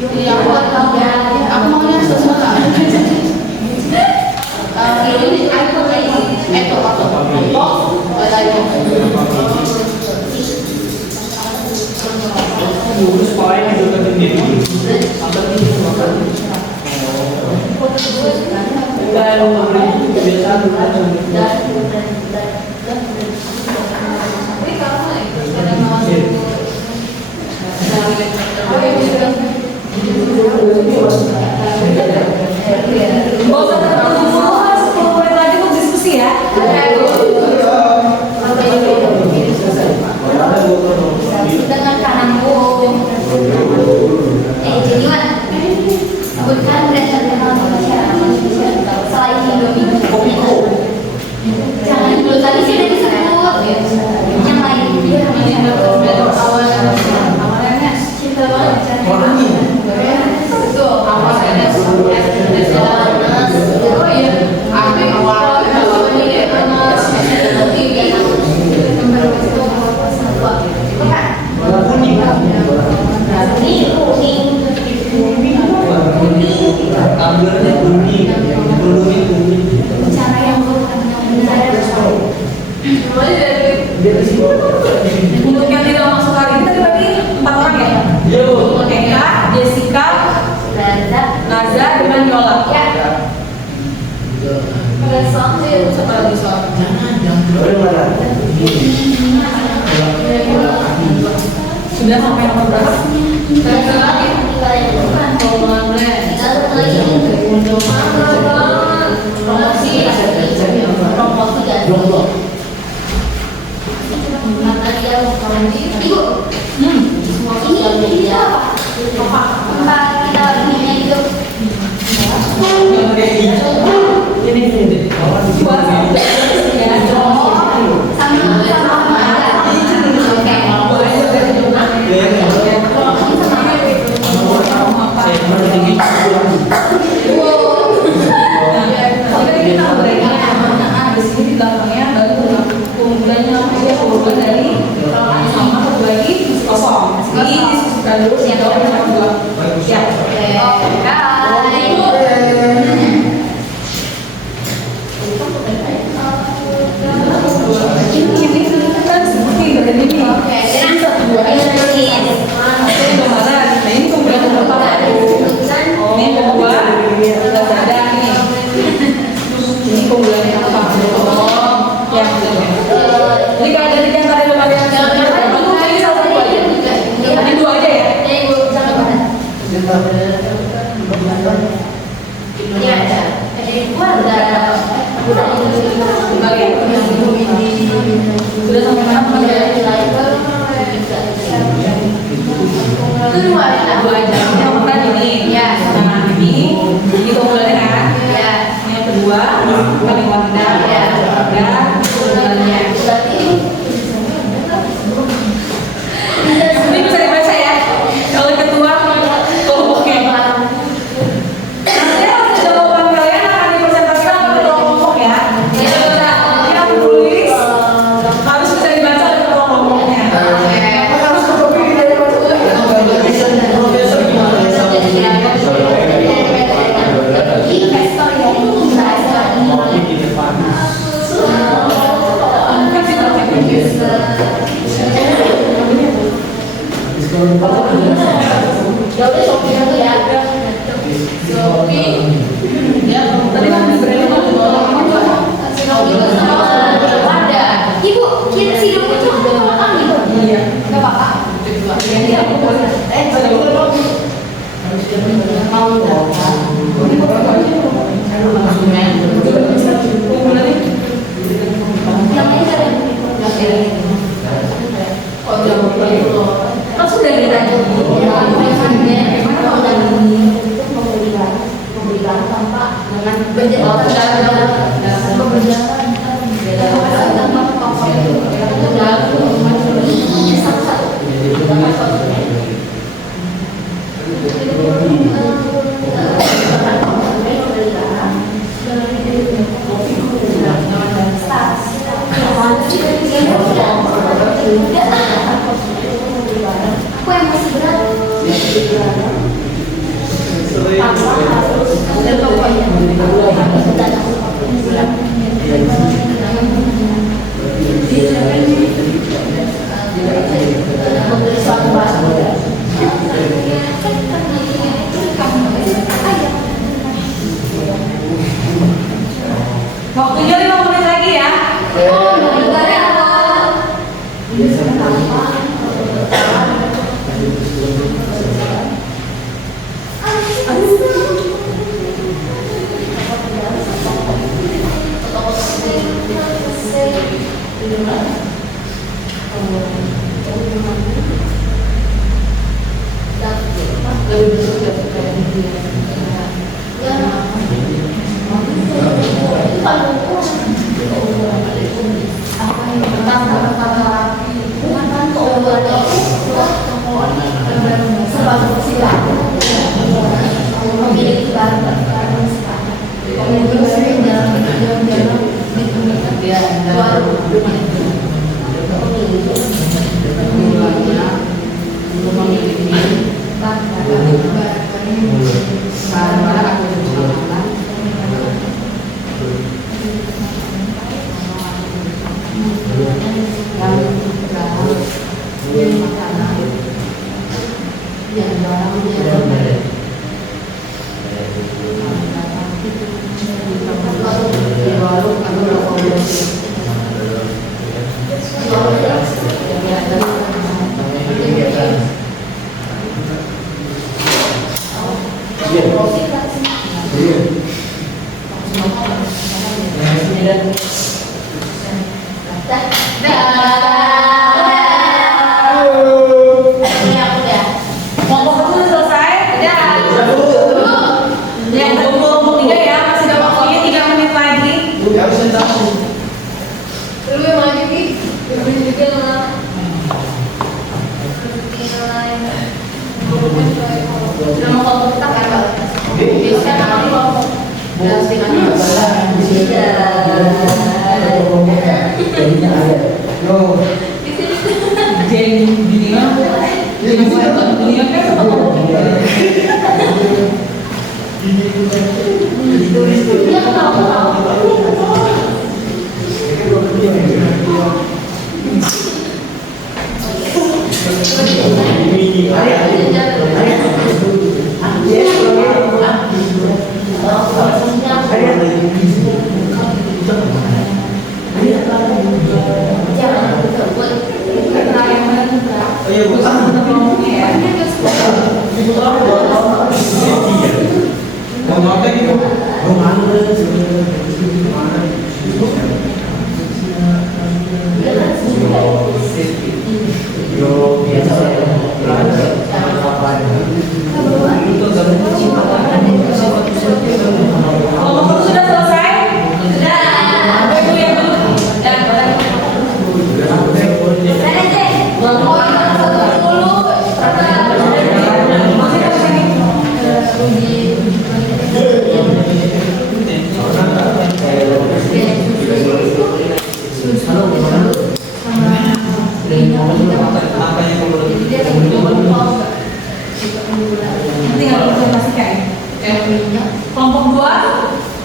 Mungkin cowok nggak tahu ya. Aku maunya sesuatu. Nggak usah terburu-buru, 10 menit lagi untuk diskusi ya. Dengan kananku. Jadi Wan, bukan berdasarkan masyarakat selain Indomie. Jangan dulu tadi sih tadi sebut yang lain. Awalnya Cinta banget. betul awalnya oh iya aku awalnya Ambilnya kuning, dulunya kuning. Cara yang buruk, cara yang dan Yola. Ya. Pada soal saya Setelah di soal. Sudah sampai nomor berapa? Waktunya 5 menit lagi ya. Yang Kelompok satu sudah selesai? Yang kelompok 3 ya, masih ada waktunya 3 menit lagi. Lu yang maju Ki. Lebih juga lah. Sudah mau kelompok kita kan Pak? Bisa namanya kelompok dan settingannya Jadi dunia kan sama kelompok. dia ketawa. Kelompok satu sudah selesai? Sudah. Ibu yang dulu. Tinggal dipresentasikan. Kelompok 2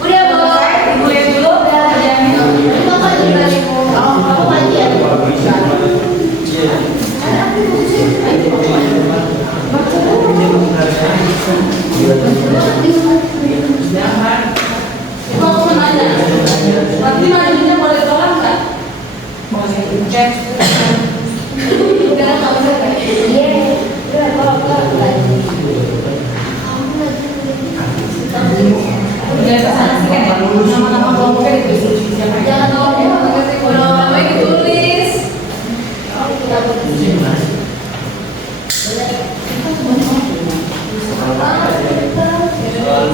Udah belum? selesai. Ibu yang dulu. Kerjaannya. Bapak juga nih. Kamu maju ya? Mau kemana? Nanti majunya boleh tolak nggak? Boleh cek. Udah nggak usah kayak. Iya. Udah kalau Udah presentasikan ya. Nama-nama kelompoknya ditulis. Siapa yang jangan tahu dia pakai kalau namanya ditulis.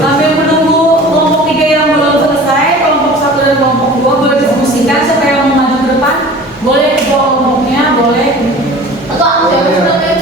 Sambil menunggu kelompok 3 yang belum selesai, kelompok 1 dan kelompok 2 boleh diskusikan siapa yang mau maju ke depan. Boleh ketua kelompoknya, boleh. Atau aku yang sebagai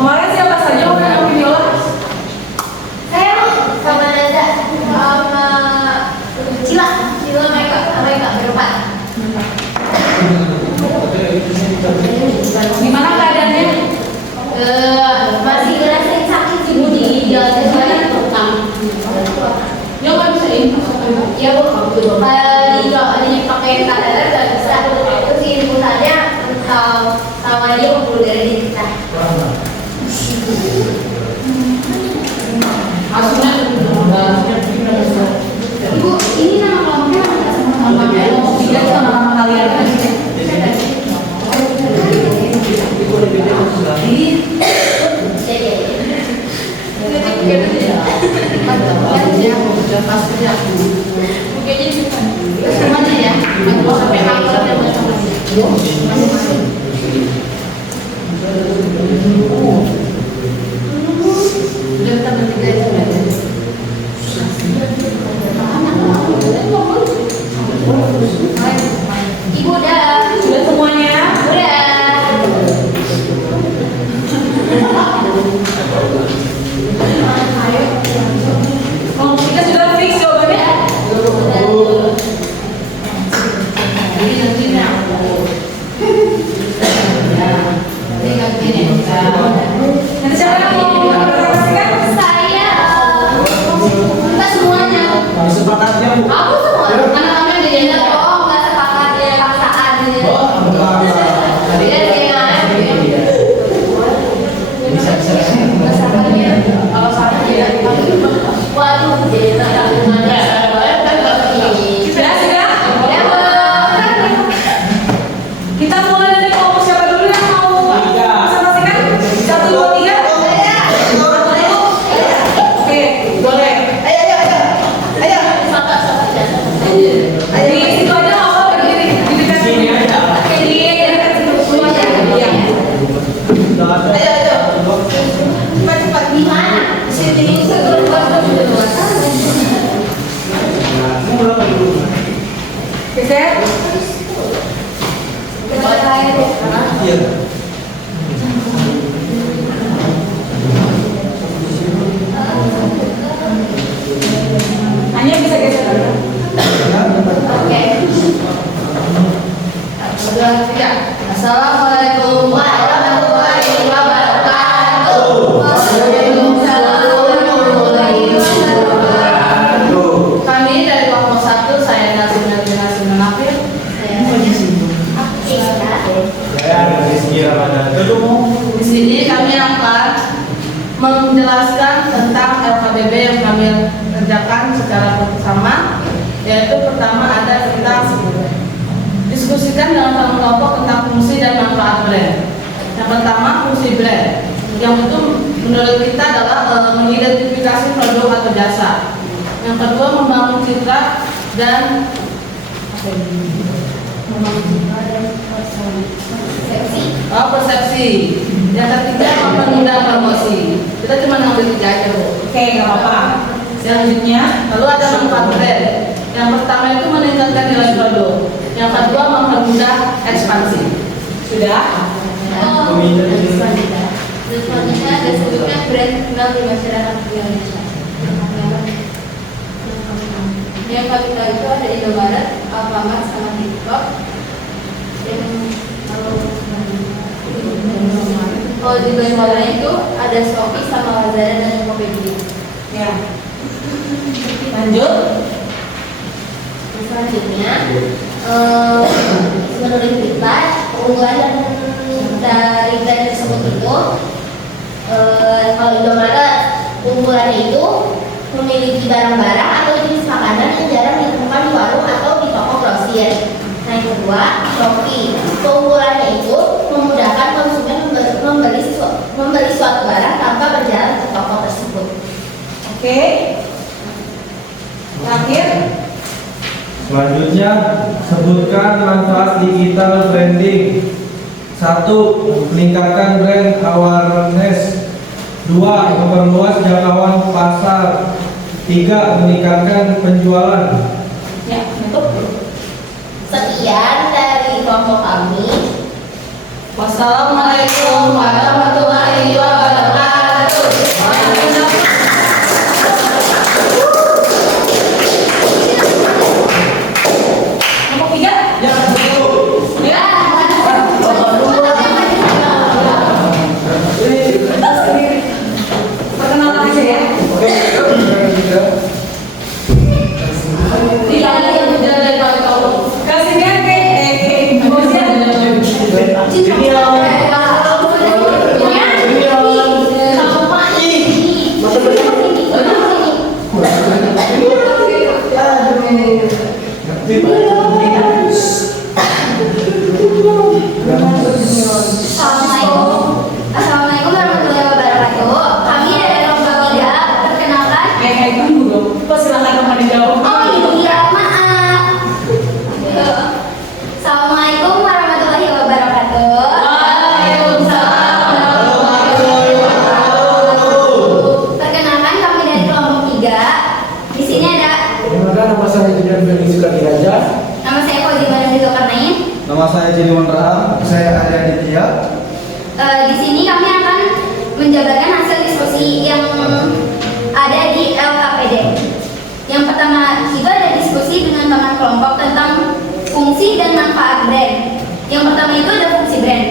Kemarin siapa saja orang yang biola? saya sama Nanda sama Cila mereka berempat. Gimana keadaannya? Masih ngerasain sakit sih Bu di jalan saya. Ya nggak bisa info. Iya Bu, kalau di pakai kateter nggak bisa. Terus inputannya sama dia 60 derajat kita. Hasilnya Ibu, ini nama kelompoknya apa sama Kelompok 3 itu nama-nama kalian. Ibu udah. Sudah semuanya? Udah. menjelaskan tentang LKBB yang kami kerjakan secara bersama, yaitu pertama ada tentang diskusikan dengan kelompok tentang fungsi dan manfaat brand. Yang pertama fungsi brand, yang itu menurut kita adalah mengidentifikasi produk atau jasa. Yang kedua membangun citra dan persepsi. Yang ketiga mempermudah promosi. Kita cuma ngambil 3 aja, Bu. Oke, nggak apa-apa. Selanjutnya, Lalu ada manfaat brand. Yang pertama itu meningkatkan nilai produk. Yang kedua mempermudah ekspansi. sudah. Selanjutnya disebutkan brand terkenal di masyarakat Indonesia. Yang kami tahu itu ada Indomaret, Alfamart, sama TikTok. Kalau di Indomaret itu ada Shopee sama Lazada dan Tokopedia. Ya. Lanjut. Selanjutnya, menurut kita keunggulan dari brand tersebut itu, kalau Indomaret keunggulannya itu memiliki barang-barang atau jenis makanan yang jarang ditemukan di warung atau di toko grosir. Nah, yang kedua, Shopee keunggulannya itu memudahkan konsumen membeli suatu barang tanpa berjalan ke toko tersebut. Oke. Terakhir. Selanjutnya, sebutkan manfaat digital branding. 1. Meningkatkan brand awareness. 2. Memperluas jangkauan pasar. 3. Meningkatkan penjualan. Ya, tutup. Sekian dari kelompok kami. Wassalamualaikum warahmatullahi wabarakatuh. Nomor 3. Ya. Perkenalkan aja ya. Kasih dia ke Assalamualaikum warahmatullahi wabarakatuh. Kami dari kelompok 3. Perkenalkan. kayak dulu dong. Kok silakan teman dijawab. Oh iya, maaf. Assalamualaikum warahmatullahi wabarakatuh. Perkenalkan kami dari kelompok 3. Di sini ada Nama saya Julian Felix Sukadiraja. nama saya Fauzi Madam Zulkarnain. Nama saya Ciliwan Raham. Saya Arya Ditya. Di sini kami akan menjabarkan hasil diskusi yang ada di LKPD. Yang pertama itu ada diskusi dengan teman kelompok tentang fungsi dan manfaat brand. Yang pertama itu ada fungsi brand.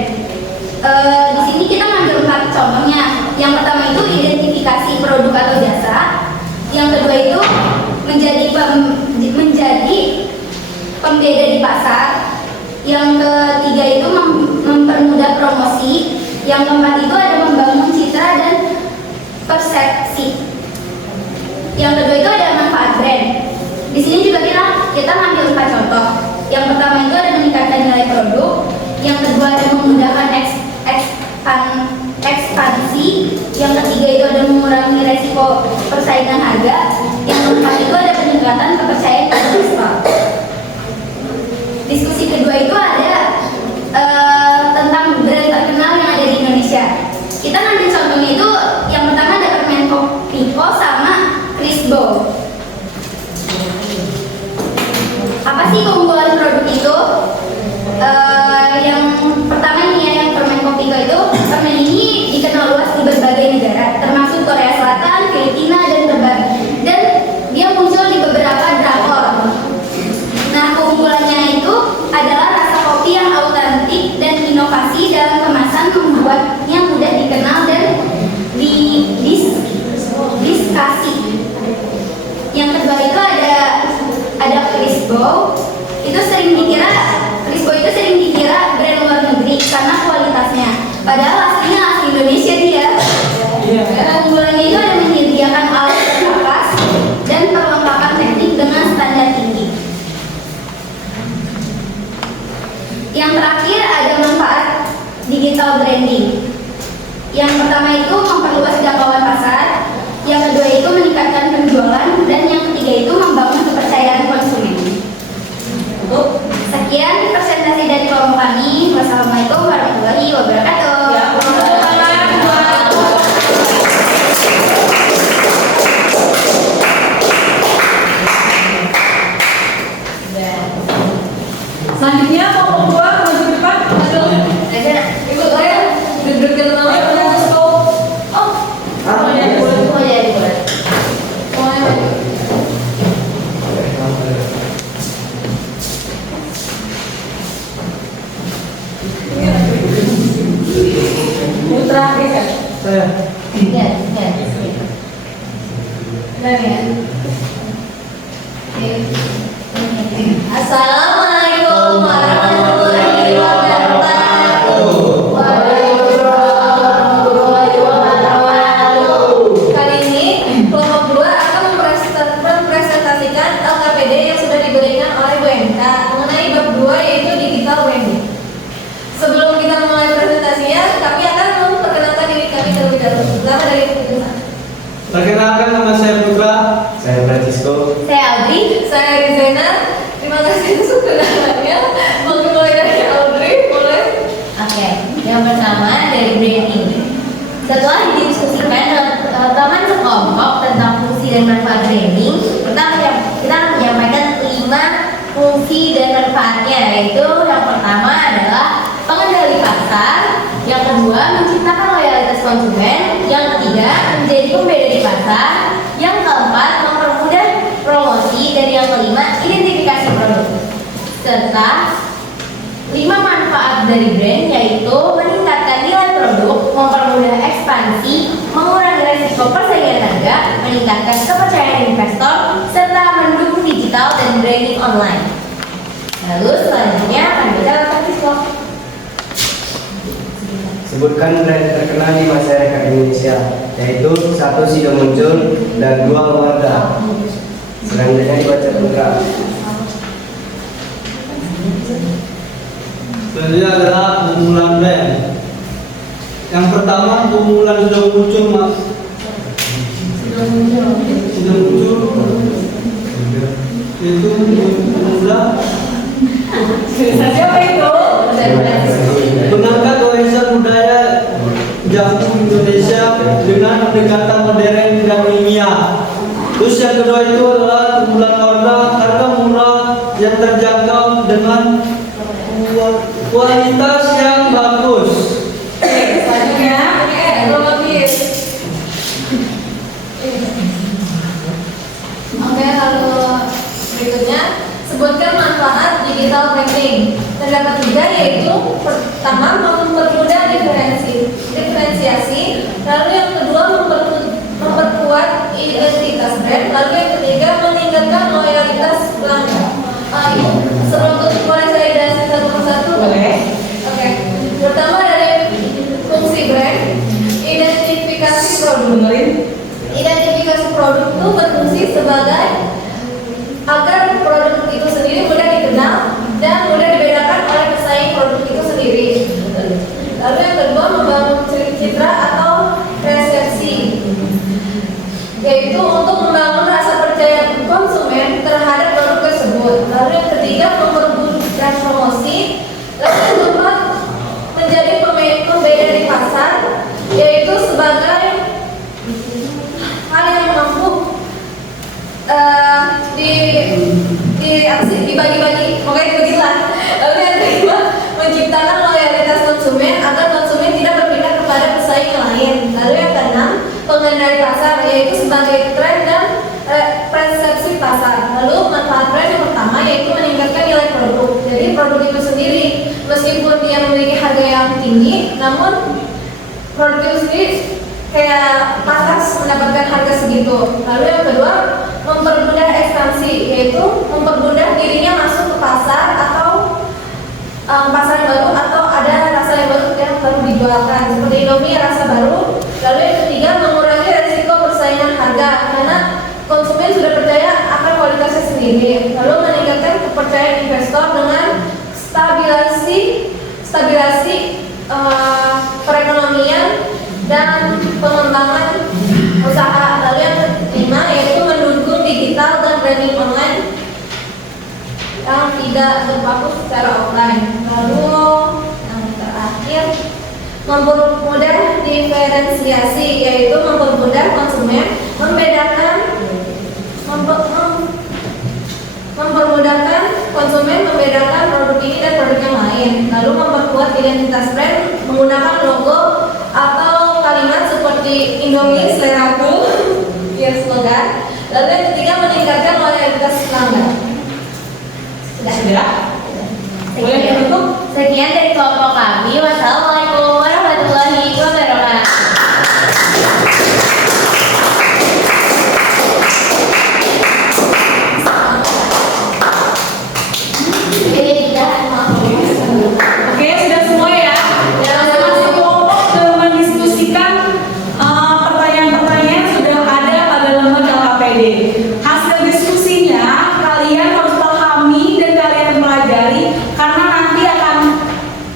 Di sini kita ngambil 4 contohnya. Yang pertama itu identifikasi produk atau jasa. Yang kedua itu menjadi pembeda di pasar. Yang ketiga itu mempermudah promosi. Yang keempat itu ada membangun citra dan persepsi. Yang kedua itu ada manfaat brand. Di sini juga kita ngambil 4 contoh. Yang pertama itu ada meningkatkan nilai produk. Yang kedua ada memudahkan ekspansi. Yang ketiga itu ada mengurangi resiko persaingan harga. Yang keempat itu ada peningkatan kepercayaan investor. Diskusi kedua itu ada tentang brand terkenal yang ada di Indonesia. Kita ngambil contohnya itu yang pertama ada Kemenkominfo sama Crisbo. Apa sih keunggulan produk itu? Yang pertama nih ya, yang Kemenkominfo itu, permen ini dikenal luas di berbagai negara, termasuk Korea Selatan, Filipina dan dia muncul di beberapa drakor. Nah, keunggulannya itu adalah rasa kopi yang autentik dan inovasi dalam kemasan membuatnya mudah dikenal dan diskasi. Yang kedua itu ada Crisbo. Crisbo itu sering dikira brand luar negeri karena kualitasnya. Padahal aslinya asli Indonesia dia. Keunggulannya itu Wassalamualaikum warahmatullahi wabarakatuh. Selanjutnya kelompok 2 maju ke depan. Ibu saya deg-degan banget. Boleh. Putra Eka. Saya. Ya. Benar ya? Assalamualaikum warahmatullahi wabarakatuh. Waalaikumsalam warahmatullahi wabarakatuh. Kali ini kelompok 2 akan mempresentasikan LKPD yang sudah diberikan oleh BMK mengenai bab 2 yaitu digital branding. Sebelum kita mulai presentasinya, kami akan memperkenalkan diri kami terlebih dahulu. Pertama dari penjelasan. Perkenalkan, nama saya Putra. Saya Francisco. Saya Audrey, saya Rizena. Terima kasih atas kenalannya. Mau mulai dari Audrey, boleh? Oke, yang pertama dari branding. Setelah didiskusikan dengan teman sekelompok tentang fungsi dan manfaat branding, pertama kita akan menyampaikan 5 fungsi dan manfaatnya, yaitu yang pertama adalah pengendali pasar, yang kedua menciptakan loyalitas konsumen, yang ketiga menjadi pembeda di pasar, yang keempat mempermudah promosi, dan yang kelima identifikasi produk. Serta 5 manfaat dari brand yaitu meningkatkan nilai produk, mempermudah ekspansi, mengurangi risiko persaingan harga, meningkatkan kepercayaan investor, serta mendukung digital dan branding online. Lalu selanjutnya akan kita Francisco. Sebutkan brand terkenal di masyarakat Indonesia, yaitu 1 Sido Muncul dan 2 Wardah. Selanjutnya dibaca Putra. Selanjutnya adalah pengumpulan brand. Yang pertama pengumpulan sudah muncul, Mas. Sudah muncul. Itu mudah. Siapa itu? Mengangkat warisan budaya jamu Indonesia dengan pendekatan modern dan ilmiah. Terus yang kedua itu adalah pengumpulan Wardah, harga murah yang terjangkau dengan kualitas yang bagus. Selanjutnya Oke, lalu berikutnya sebutkan manfaat digital branding. Terdapat 3 yaitu pertama mempermudah diferensiasi, lalu yang kedua memperkuat identitas brand, lalu yang ketiga meningkatkan loyalitas pelanggan. Sebelum tutup boleh saya jelasin satu persatu? Boleh. Oke. Pertama dari fungsi brand, identifikasi produk. dengerin. Identifikasi produk itu berfungsi sebagai agar produk itu sendiri mudah dikenal dan mudah dibedakan oleh pesaing produk itu sendiri. Lalu yang kedua membangun citra atau persepsi, yaitu untuk membangun rasa percaya konsumen terhadap produk tersebut. Lalu yang ketiga mempermudah promosi. Lalu yang keempat menjadi pembeda di pasar, yaitu sebagai hal yang mampu dibagi-bagi, pokoknya begitulah. Lalu yang kedua menciptakan loyalitas konsumen agar konsumen tidak berpindah kepada pesaing yang lain. Lalu yang keenam pengendali pasar, yaitu sebagai tren dan persepsi pasar. Lalu manfaat brand yang pertama yaitu meningkatkan nilai produk. Jadi produk itu sendiri meskipun dia memiliki harga yang tinggi, namun produk itu sendiri kayak pantas mendapatkan harga segitu. Lalu yang kedua mempermudah ekspansi, yaitu mempermudah dirinya masuk ke pasar atau pasar yang baru atau ada rasa yang baru dijualkan seperti Indomie rasa baru. Lalu yang ketiga mengurangi risiko persaingan harga karena konsumen sudah percaya akan kualitasnya sendiri. Lalu meningkatkan kepercayaan investor dengan stabilisasi perekonomian dan pengembangan usaha. Lalu yang kelima yaitu mendukung digital dan branding online yang tidak berbaku secara offline. Lalu yang mempermudah diferensiasi, yaitu mempermudah konsumen mempermudahkan konsumen membedakan produk ini dan produk yang lain, lalu memperkuat identitas brand menggunakan logo atau kalimat seperti Indomie seleraku, ya slogan. Lalu yang ketiga, meningkatkan loyalitas pelanggan. Sudah? Boleh ditutup? Sekian dari kelompok kami. Wassalamualaikum warahmatullahi wabarakatuh. Oke, sudah semua ya. Masing-masing kelompok sudah mendiskusikan pertanyaan-pertanyaan sudah ada pada lembaga KPD. Hasil diskusinya kalian harus pahami dan kalian pelajari karena nanti akan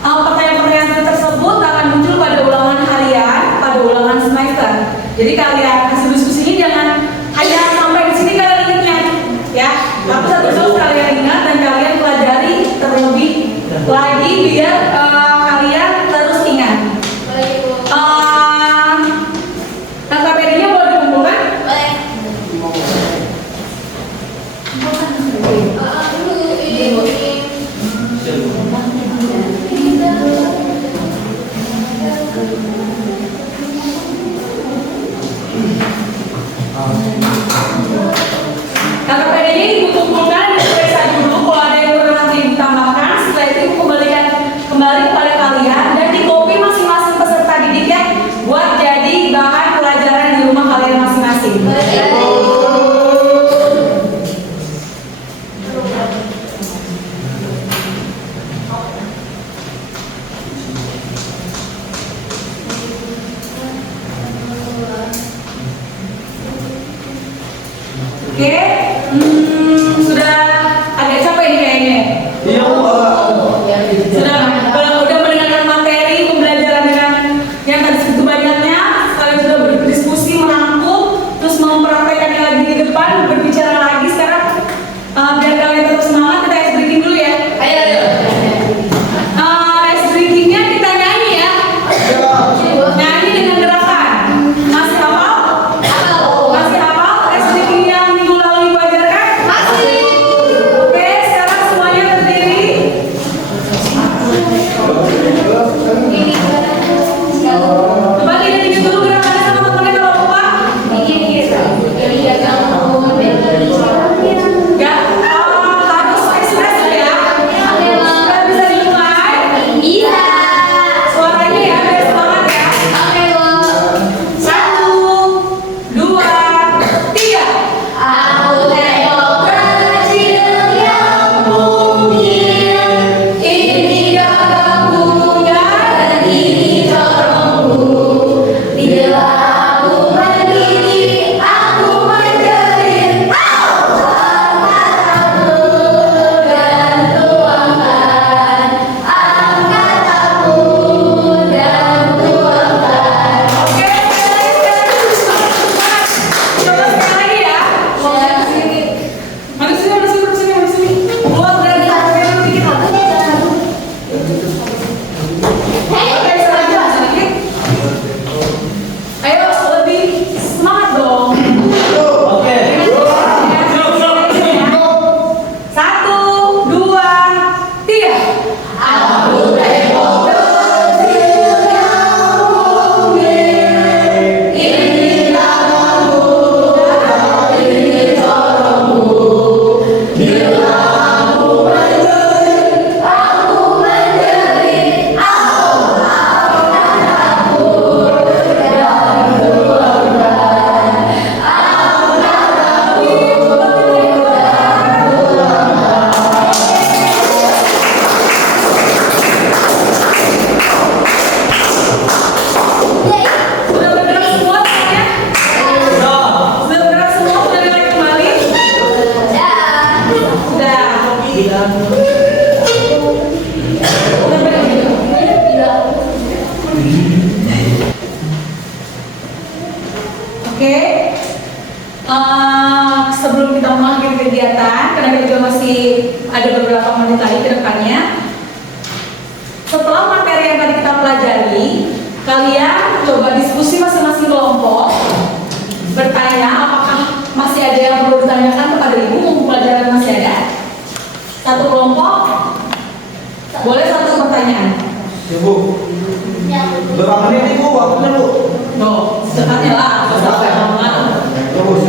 pertanyaan-pertanyaan tersebut akan muncul pada ulangan harian, pada ulangan semester. Jadi kalian hasil diskusinya jangan hanya sampai di sini kalian ingat ya, tapi satu-satu kalian ingat dan kalian pelajari terlebih lagi biar kalian terus ingat. KPD-nya boleh dikumpulkan? KPD-nya dikumpulkan dan diperiksa dulu kalau ada yang perlu nanti ditambahkan. Setelah itu kembalikan kembali kepada kalian dan di copy masing-masing peserta didiknya buat jadi bahan pelajaran di rumah kalian masing-masing. Oke, sudah agak capek nih kayaknya. Sudah mendengarkan materi pembelajaran dengan yang tadi segitu banyaknya. Kalian sudah berdiskusi, merangkum, terus mempraktekannya lagi di depan, berbicara lagi sekarang. Biar kalian tetap semangat, kita ice breaking dulu ya. Ayo. Ice breakingnya kita nyanyi ya. Nyanyi dengan gerakan. Masih hafal? Masih hafal? Ice breaking yang minggu lalu diajarkan? Masih. Oke, sekarang semuanya berdiri. Coba dilihat dulu gerakannya sama temannya kalau lupa. Ya, harus ekspresif ya. Sudah bisa dimulai? Bisa. Suaranya ya, biar semangat ya. Oke, Bu. 1, 2, 3. Aku tengok kecil yang mungkin ini gagahku dan ini corongku. Bila aku berdiri, aku menjerit. Angkat aku dan tuangkan. Angkat aku dan tuangkan. Oke, coba sekali lagi ya. Mari sini. Buat dari kalian dikit. Oke, sedikit. Ayo lebih semangat dong. Oke. 1, 2, 3. Aku tengok kecil yang mungkin ini gagahku dan ini corongku. Bila aku menjerit, aku menjerit. Angkat aku dan tuangkan. Angkat aku dan Sudah bergerak semua semuanya? Sudah bergerak semua, sudah naik kembali? Sudah. Oke. Sebelum kita mengakhiri kegiatan, karena kita juga masih ada beberapa menit lagi ke depannya. Setelah materi yang tadi kita pelajari, Kalian coba diskusi masing-masing kelompok, bertanya apakah masih ada yang perlu ditanyakan kepada ibu, mumpung pelajaran masih ada. Satu kelompok boleh satu pertanyaan. Ibu, berapa menit ibu waktunya bu? Tuh, secepatnya lah. Terus.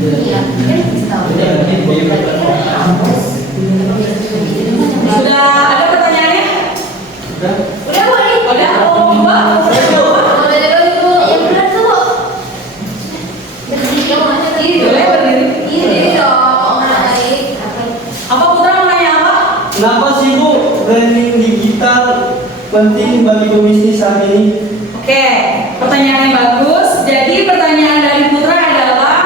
Iya, Sudah ada pertanyaannya? udah boleh. Udah, oh, Mbak. Boleh dulu yang benar tuh. Bu. Berdiri yang mana tadi? Boleh berdiri. Iya, diri dong. Mana tadi? Apa Putra mau nanya apa? Kenapa sih bu branding digital penting bagi pebisnis saat ini? Oke, pertanyaannya bagus. Jadi pertanyaan dari Putra adalah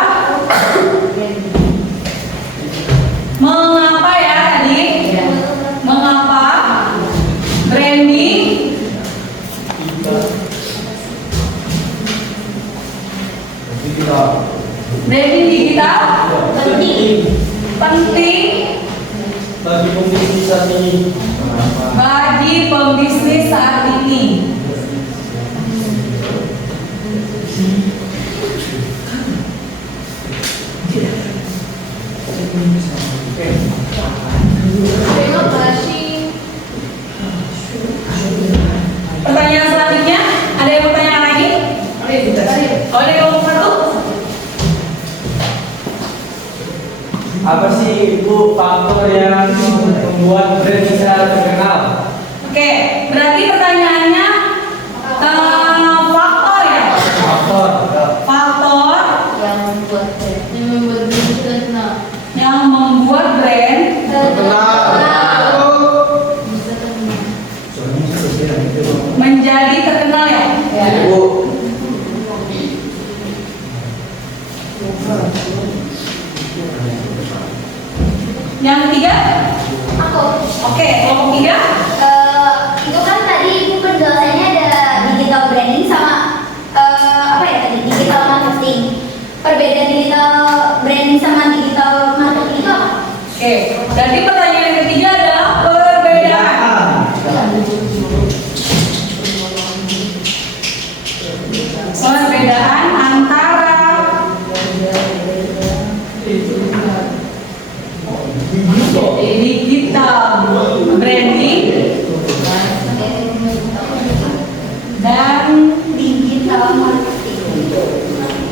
mengapa ya tadi? Mengapa branding digital penting Bagi pebisnis saat ini. bagi pembisnis saat ini? Terima kasih. Pertanyaan selanjutnya, ada yang mau tanya lagi? Oh, ada yang mau satu? Apa sih ibu faktor yang membuat brand bisa terkenal? Oke, berarti pertanyaannya faktor ya? Faktor. Faktor Yang membuat Yang membuat diri kita kenal. yang membuat brand menjadi terkenal ya? Ibu. Yang ketiga? aku. Oke, kelompok tiga? Itu kan tadi ibu penjelasannya ada digital branding sama apa ya tadi digital marketing. Perbedaan digital branding sama digital marketing itu apa? Oke, jadi pertanyaan yang ketiga adalah perbedaan. Perbedaan antara digital branding dan Digital marketing.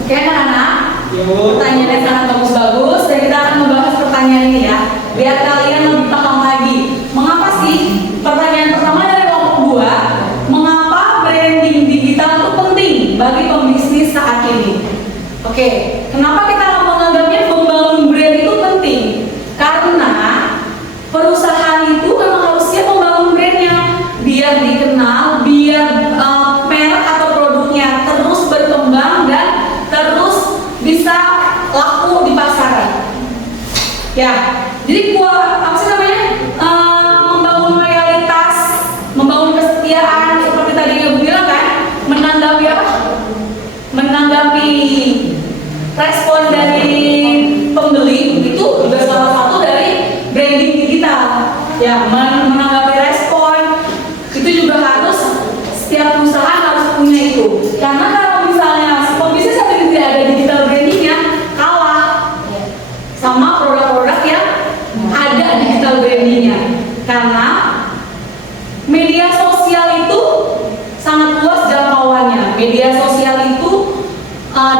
oke anak-anak, Ibu. pertanyaannya sangat bagus-bagus dan kita akan membahas pertanyaan ini ya, biar kalian lebih paham lagi. Mengapa sih? Pertanyaan pertama dari kelompok 2, mengapa branding digital itu penting bagi pembisnis saat ini? Oke, kenapa kita menganggapnya membangun brand itu penting? Karena perusahaan itu memang harus siap membangun brandnya biar dikenal, biar merek atau produknya terus berkembang dan terus bisa laku di pasaran. Ya, jadi apa sih namanya? Membangun loyalitas, membangun kesetiaan seperti tadi yang Ibu bilang kan, menanggapi apa? Menanggapi respon dari pembeli itu juga salah satu dari branding digital. Ya, menanggapi respon itu juga harus setiap perusahaan harus punya itu. Karena kalau misalnya pembisnis yang tidak ada digital brandingnya kalah sama produk-produk yang ada digital brandingnya. Karena media sosial itu sangat luas jangkauannya. Media sosial itu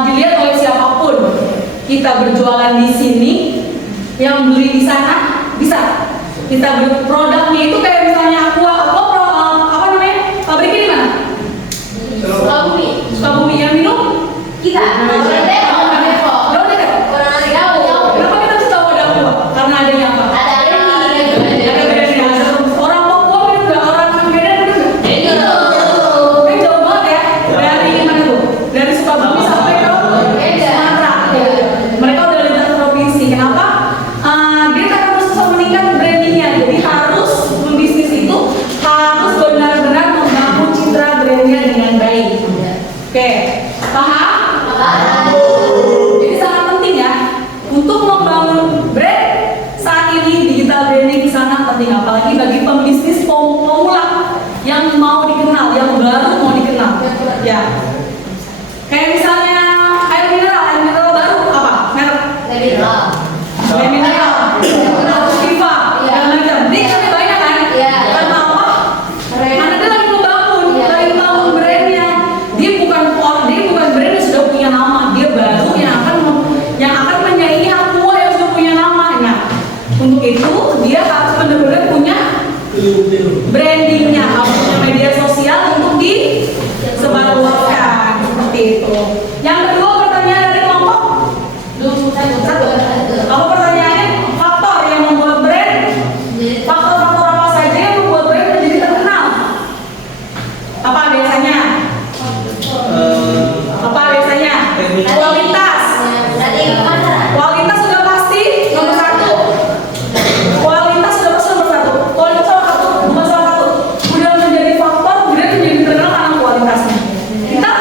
dilihat oleh siapapun. Kita berjualan di sini, yang beli di sana bisa. Kita berproduknya itu kayak misalnya apa namanya? Pabriknya di mana? Sukabumi. Sukabumi yang minum? Kita. Jauh dekat. Kenapa kita bisa tahu ada aqua? Karena adanya apa? Ada branding. Ada brandnya. Orang Papua minum nggak? Orang Medan minum nggak? Jauh banget ya. Dari mana tuh? Dari Sukabumi sampai ke Sumatera. Mereka udah lintas provinsi. Kenapa? Dia akan terus meningkat brandingnya. Jadi harus membisnis itu harus benar-benar membangun citra brandnya dengan Mineral, FIFA, dan macam. Dia kan banyak kan? Iya. Karena apa? Karena dia lagi membangun, Iya. lagi membangun brandnya. Dia bukan brand yang sudah punya nama. Dia baru yang akan menyaingi Aqua yang sudah punya nama. Nah, untuk itu dia harus benar-benar punya brandingnya, harus punya media sosial untuk disebarluaskan seperti itu. Yang kedua pertanyaan dari kelompok. Satu. Apa pertanyaannya? Faktor yang membuat brand. Faktor-faktor apa saja yang membuat brand menjadi terkenal? Apa biasanya? Kualitas. Kualitas sudah pasti nomor satu. Kualitas sudah pasti nomor satu. Kualitas salah satu, bukan salah satu. Udah menjadi faktor, brand menjadi terkenal karena kualitasnya. Kita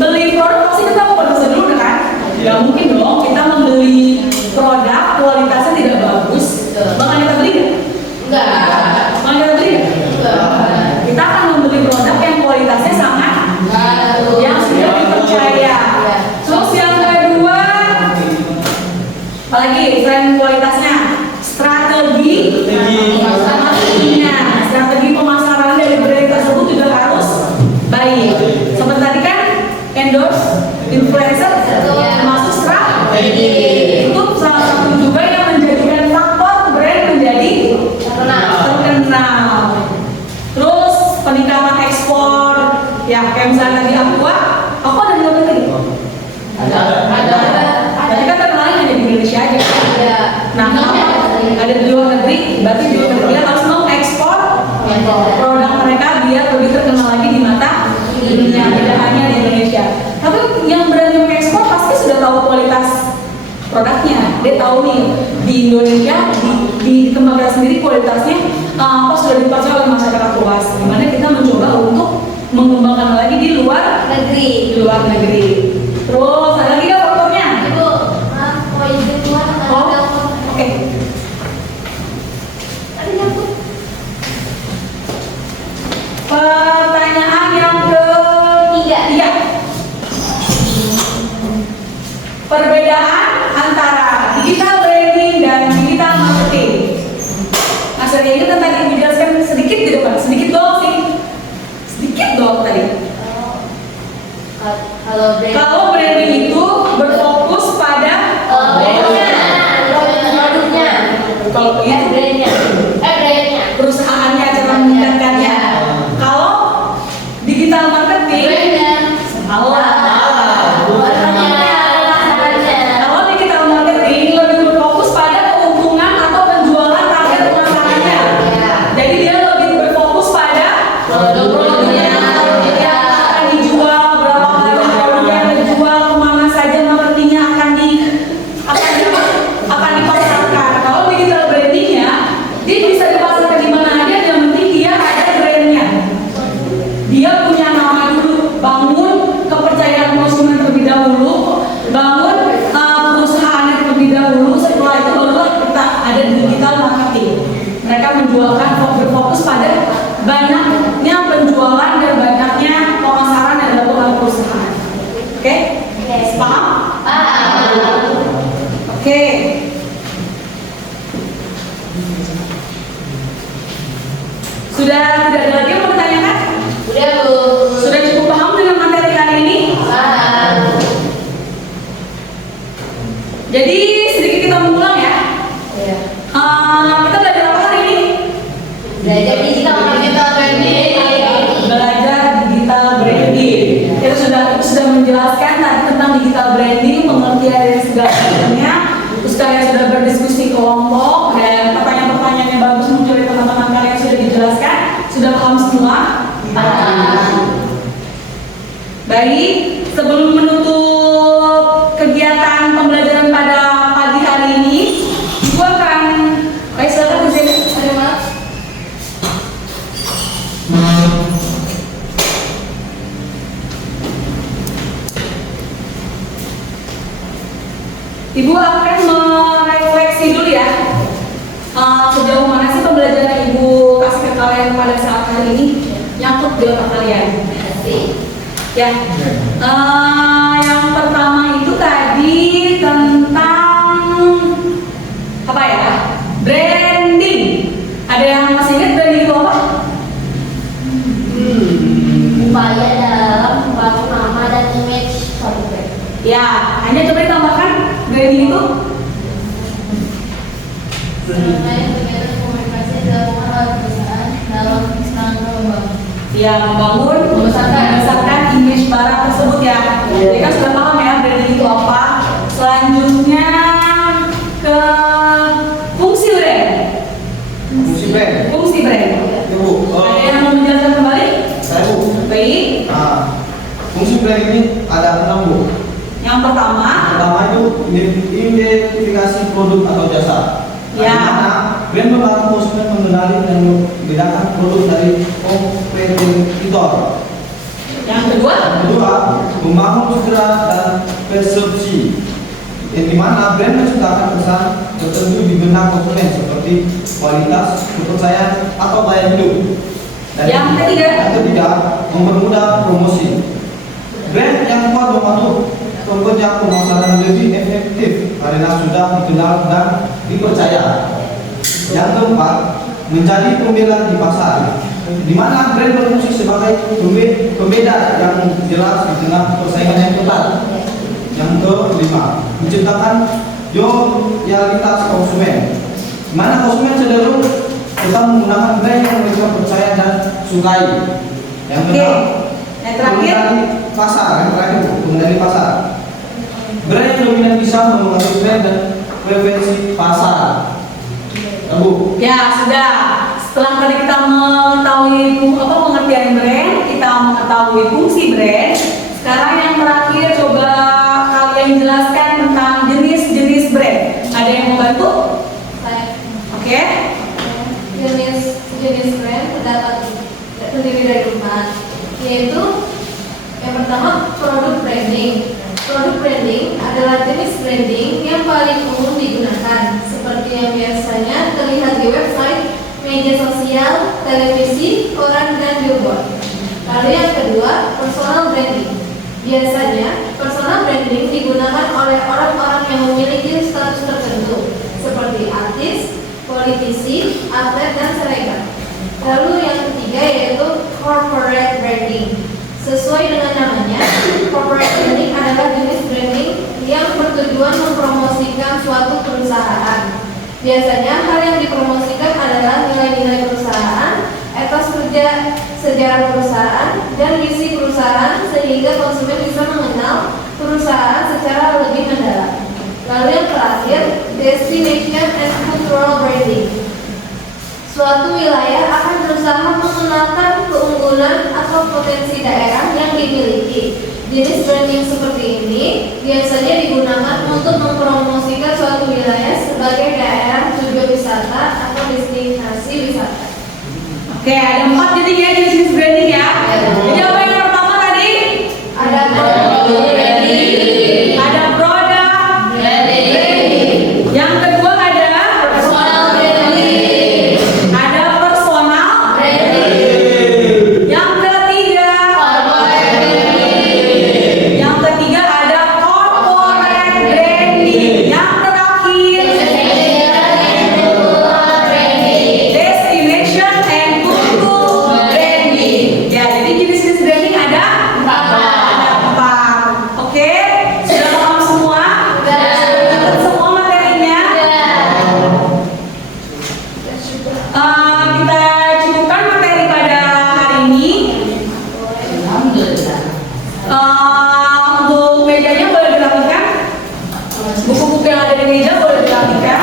beli produk pasti kita mau kualitasnya dulu kan? Gak mungkin dong kita membeli produk kualitasnya tidak bagus. Makanya kita beli nggak? Makanya kita beli nggak? Kita akan membeli produk yang kualitasnya sangat yang sudah dipercaya. Terus yang kedua, apalagi selain kualitasnya, strategi pemasaran dari brand tersebut juga harus baik. Seperti tadi kan endorse influencer termasuk strategi. Itu salah satu juga yang menjadikan faktor brand menjadi terkenal. Terus peningkatan ekspor, ya kayak misalnya tadi Aqua ada di luar negeri. Tadi kan terkenalnya hanya di Indonesia aja. Nah, ada di luar negeri, berarti di luar negeri harus mengekspor produk mereka biar lebih terkenal lagi di mata dunia, tidak hanya di Indonesia. Tapi yang berani mengekspor pasti sudah tahu kualitas produknya. Dia tahu nih di Indonesia di Kembaga sendiri kualitasnya apa sudah dipercaya oleh masyarakat luas. Dimana kita mencoba untuk mengembangkan lagi di luar negeri. Terus ada lagi nggak faktornya? Oke. Pertanyaan yang ketiga. Perbedaan antara digital branding dan digital marketing. Mas Arya ini tadi Ibu jelaskan sedikit di depan, sedikit doang tadi. Kalau branding itu berfokus pada produknya. Kalau itu brandnya. perusahaannya cara meningkatkannya. Kalau digital marketing salah. Kalau digital marketing lebih berfokus pada keuntungan atau penjualan target pemasarannya. Jadi dia lebih berfokus pada produknya yang akan dijual, berapa kali produknya yang dijual, kemana saja marketingnya akan dipasarkan. Kalau digital brandingnya, dia bisa dipasarkan di mana aja, yang penting dia ada brandnya. Dia punya nama dulu, bangun kepercayaan konsumen terlebih dahulu, bangun perusahaannya terlebih dahulu. Setelah itu barulah kita ada digital marketing. Mereka menjualkan, berfokus pada banyaknya penjualan dan banyaknya pemasaran yang dilakukan oleh perusahaan. Oke? Paham? Oke. Sudah tidak ada lagi yang mau ditanyakan? Sudah cukup paham dengan materi kali ini? Jadi sedikit kita mengulang ya. Kita belajar apa hari ini? Belajar digital branding. Belajar digital branding. Kita sudah menjelaskan tadi tentang digital branding, pengertian dari segala macamnya. Terus kalian sudah berdiskusi kelompok dan pertanyaan-pertanyaan yang bagus muncul dari teman-teman kalian sudah dijelaskan. Sudah paham semua? Baik, sebelum menutup kegiatan pembelajaran pada pagi hari ini, Ibu akan silakan di sini. Ibu akan merefleksi dulu ya, sejauh mana sih pembelajaran yang Ibu kasih ke kalian pada saat hari ini nyangkut di otak kalian. Ya, yang pertama itu tadi tentang mengenai kegiatan komunikasi yang dilakukan oleh perusahaan dalam kerangka membangun. Ya, membangun berdasarkan image barang tersebut ya. Jadi kan sudah paham ya branding itu apa. Selanjutnya ke fungsi brand. Fungsi brand. Fungsi brand. Ya, Bu. Ada yang mau menjelaskan kembali? Saya, Bu. Baik. Nah, fungsi brand ini ada 6, Bu. Yang pertama, Itu identifikasi produk atau jasa. Ya. Dimana brand membantu konsumen mengenali dan membedakan produk dari kompetitor. yang kedua, Kedua, membangun citra dan persepsi. Yang dimana brand menciptakan kesan tertentu di benak konsumen seperti kualitas, kepercayaan, atau gaya hidup. Yang ketiga. Yang ketiga, mempermudah promosi. Brand yang kuat membantu pekerjaan pemasaran lebih efektif karena sudah dikenal dan dipercaya. Yang keempat, menjadi pembela di pasar, di mana brand berfungsi sebagai pembeda yang jelas di tengah persaingan yang ketat. Yang kelima, menciptakan loyalitas konsumen, di mana konsumen cenderung tetap menggunakan brand yang mereka percaya dan sukai. Yang keenam, yang terakhir, mengenali pasar. Yang terakhir, mengenali pasar. Brand yang dominan bisa mempengaruhi tren dan preferensi pasar. Bu. ya sudah. Setelah tadi kita mengetahui pengertian brand, kita mengetahui fungsi brand. Sekarang yang terakhir coba kalian jelaskan tentang jenis-jenis brand. Ada yang mau bantu? Saya Oke. jenis brand terdiri dari 4, yaitu yang pertama produk branding. Produk branding adalah jenis branding yang paling umum digunakan, seperti yang biasanya terlihat di website, media sosial, televisi, koran, dan billboard. Lalu yang kedua, personal branding. Biasanya, personal branding digunakan oleh orang-orang yang memiliki status tertentu, seperti artis, politisi, atlet, dan selebgram. Lalu yang ketiga yaitu corporate branding. Sesuai dengan namanya, corporate branding adalah jenis branding yang bertujuan mempromosikan suatu perusahaan. Biasanya hal yang dipromosikan adalah nilai-nilai perusahaan, etos kerja, sejarah perusahaan, dan misi perusahaan sehingga konsumen bisa mengenal perusahaan secara lebih mendalam. Lalu yang terakhir, destination and cultural branding. Suatu wilayah akan berusaha mengenalkan keunggulan atau potensi daerah yang dimiliki. Jenis branding seperti ini biasanya digunakan untuk mempromosikan suatu wilayah sebagai daerah tujuan wisata atau destinasi wisata. Oke, ada 4 jadi ya jenis branding ya. Jadi apa yang pertama tadi? Ada produk branding, Ada produk. branding, Yang kedua ada personal branding, ada personal. branding, Yang ketiga, corporate branding, yang ketiga ada corporate branding. Yang terakhir destination and cultural branding. Ya, jadi jenis-jenis branding ada 4. Oke, sudah paham semua? Dapat semua materinya? Kita cukupkan materi pada hari ini. Untuk mejanya boleh dirapikan. Buku-buku yang ada di meja boleh dirapikan.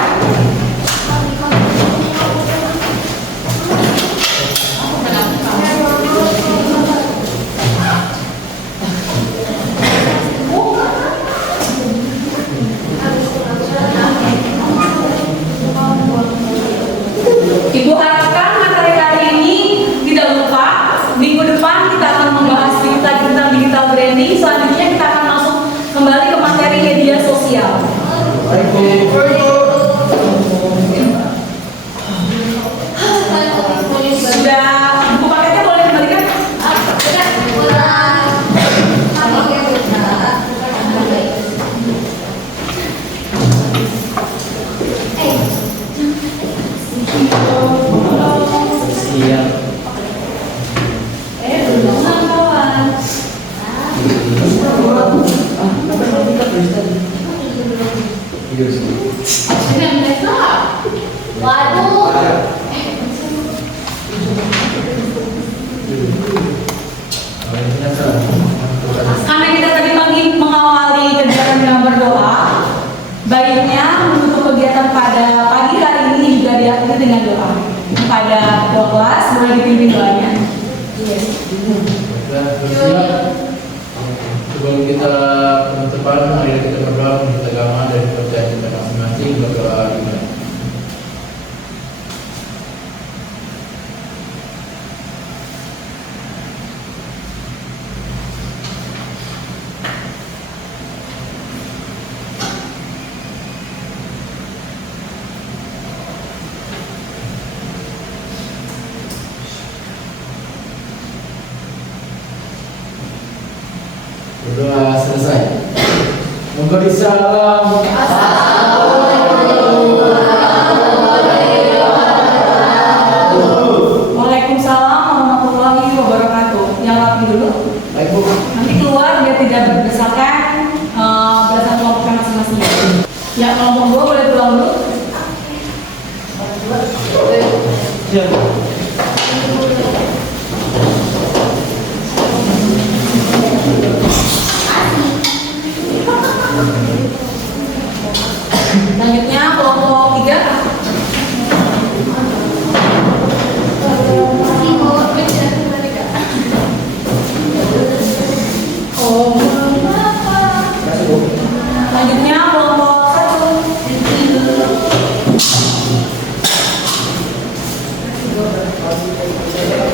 Ibu harapkan materi hari ini tidak lupa. Minggu depan kita akan membahas lagi tentang digital branding. Selanjutnya kita akan masuk kembali ke materi media sosial. Sudah buku paketnya boleh dikembalikan? Waduh. Karena kita tadi pagi mengawali kegiatan dengan berdoa, baiknya menutup kegiatan pada pagi hari ini juga diakhiri dengan doa. Pada ketua kelas boleh dipimpin doanya. Dan bersiap sebelum kita penutupan, mari kita berdoa menurut agama dan kepercayaan kita masing-masing. Berdoa dimulai. Berdoa selesai. Memberi salam. Waalaikumsalam warahmatullahi wabarakatuh. Yang rapi dulu. Baik Bu. Nanti keluar biar tidak berdasarkan berdasarkan kelompoknya masing-masing. Ya kelompok 2 boleh pulang dulu. Siap. Selanjutnya kelompok 3. Selanjutnya kelompok 1.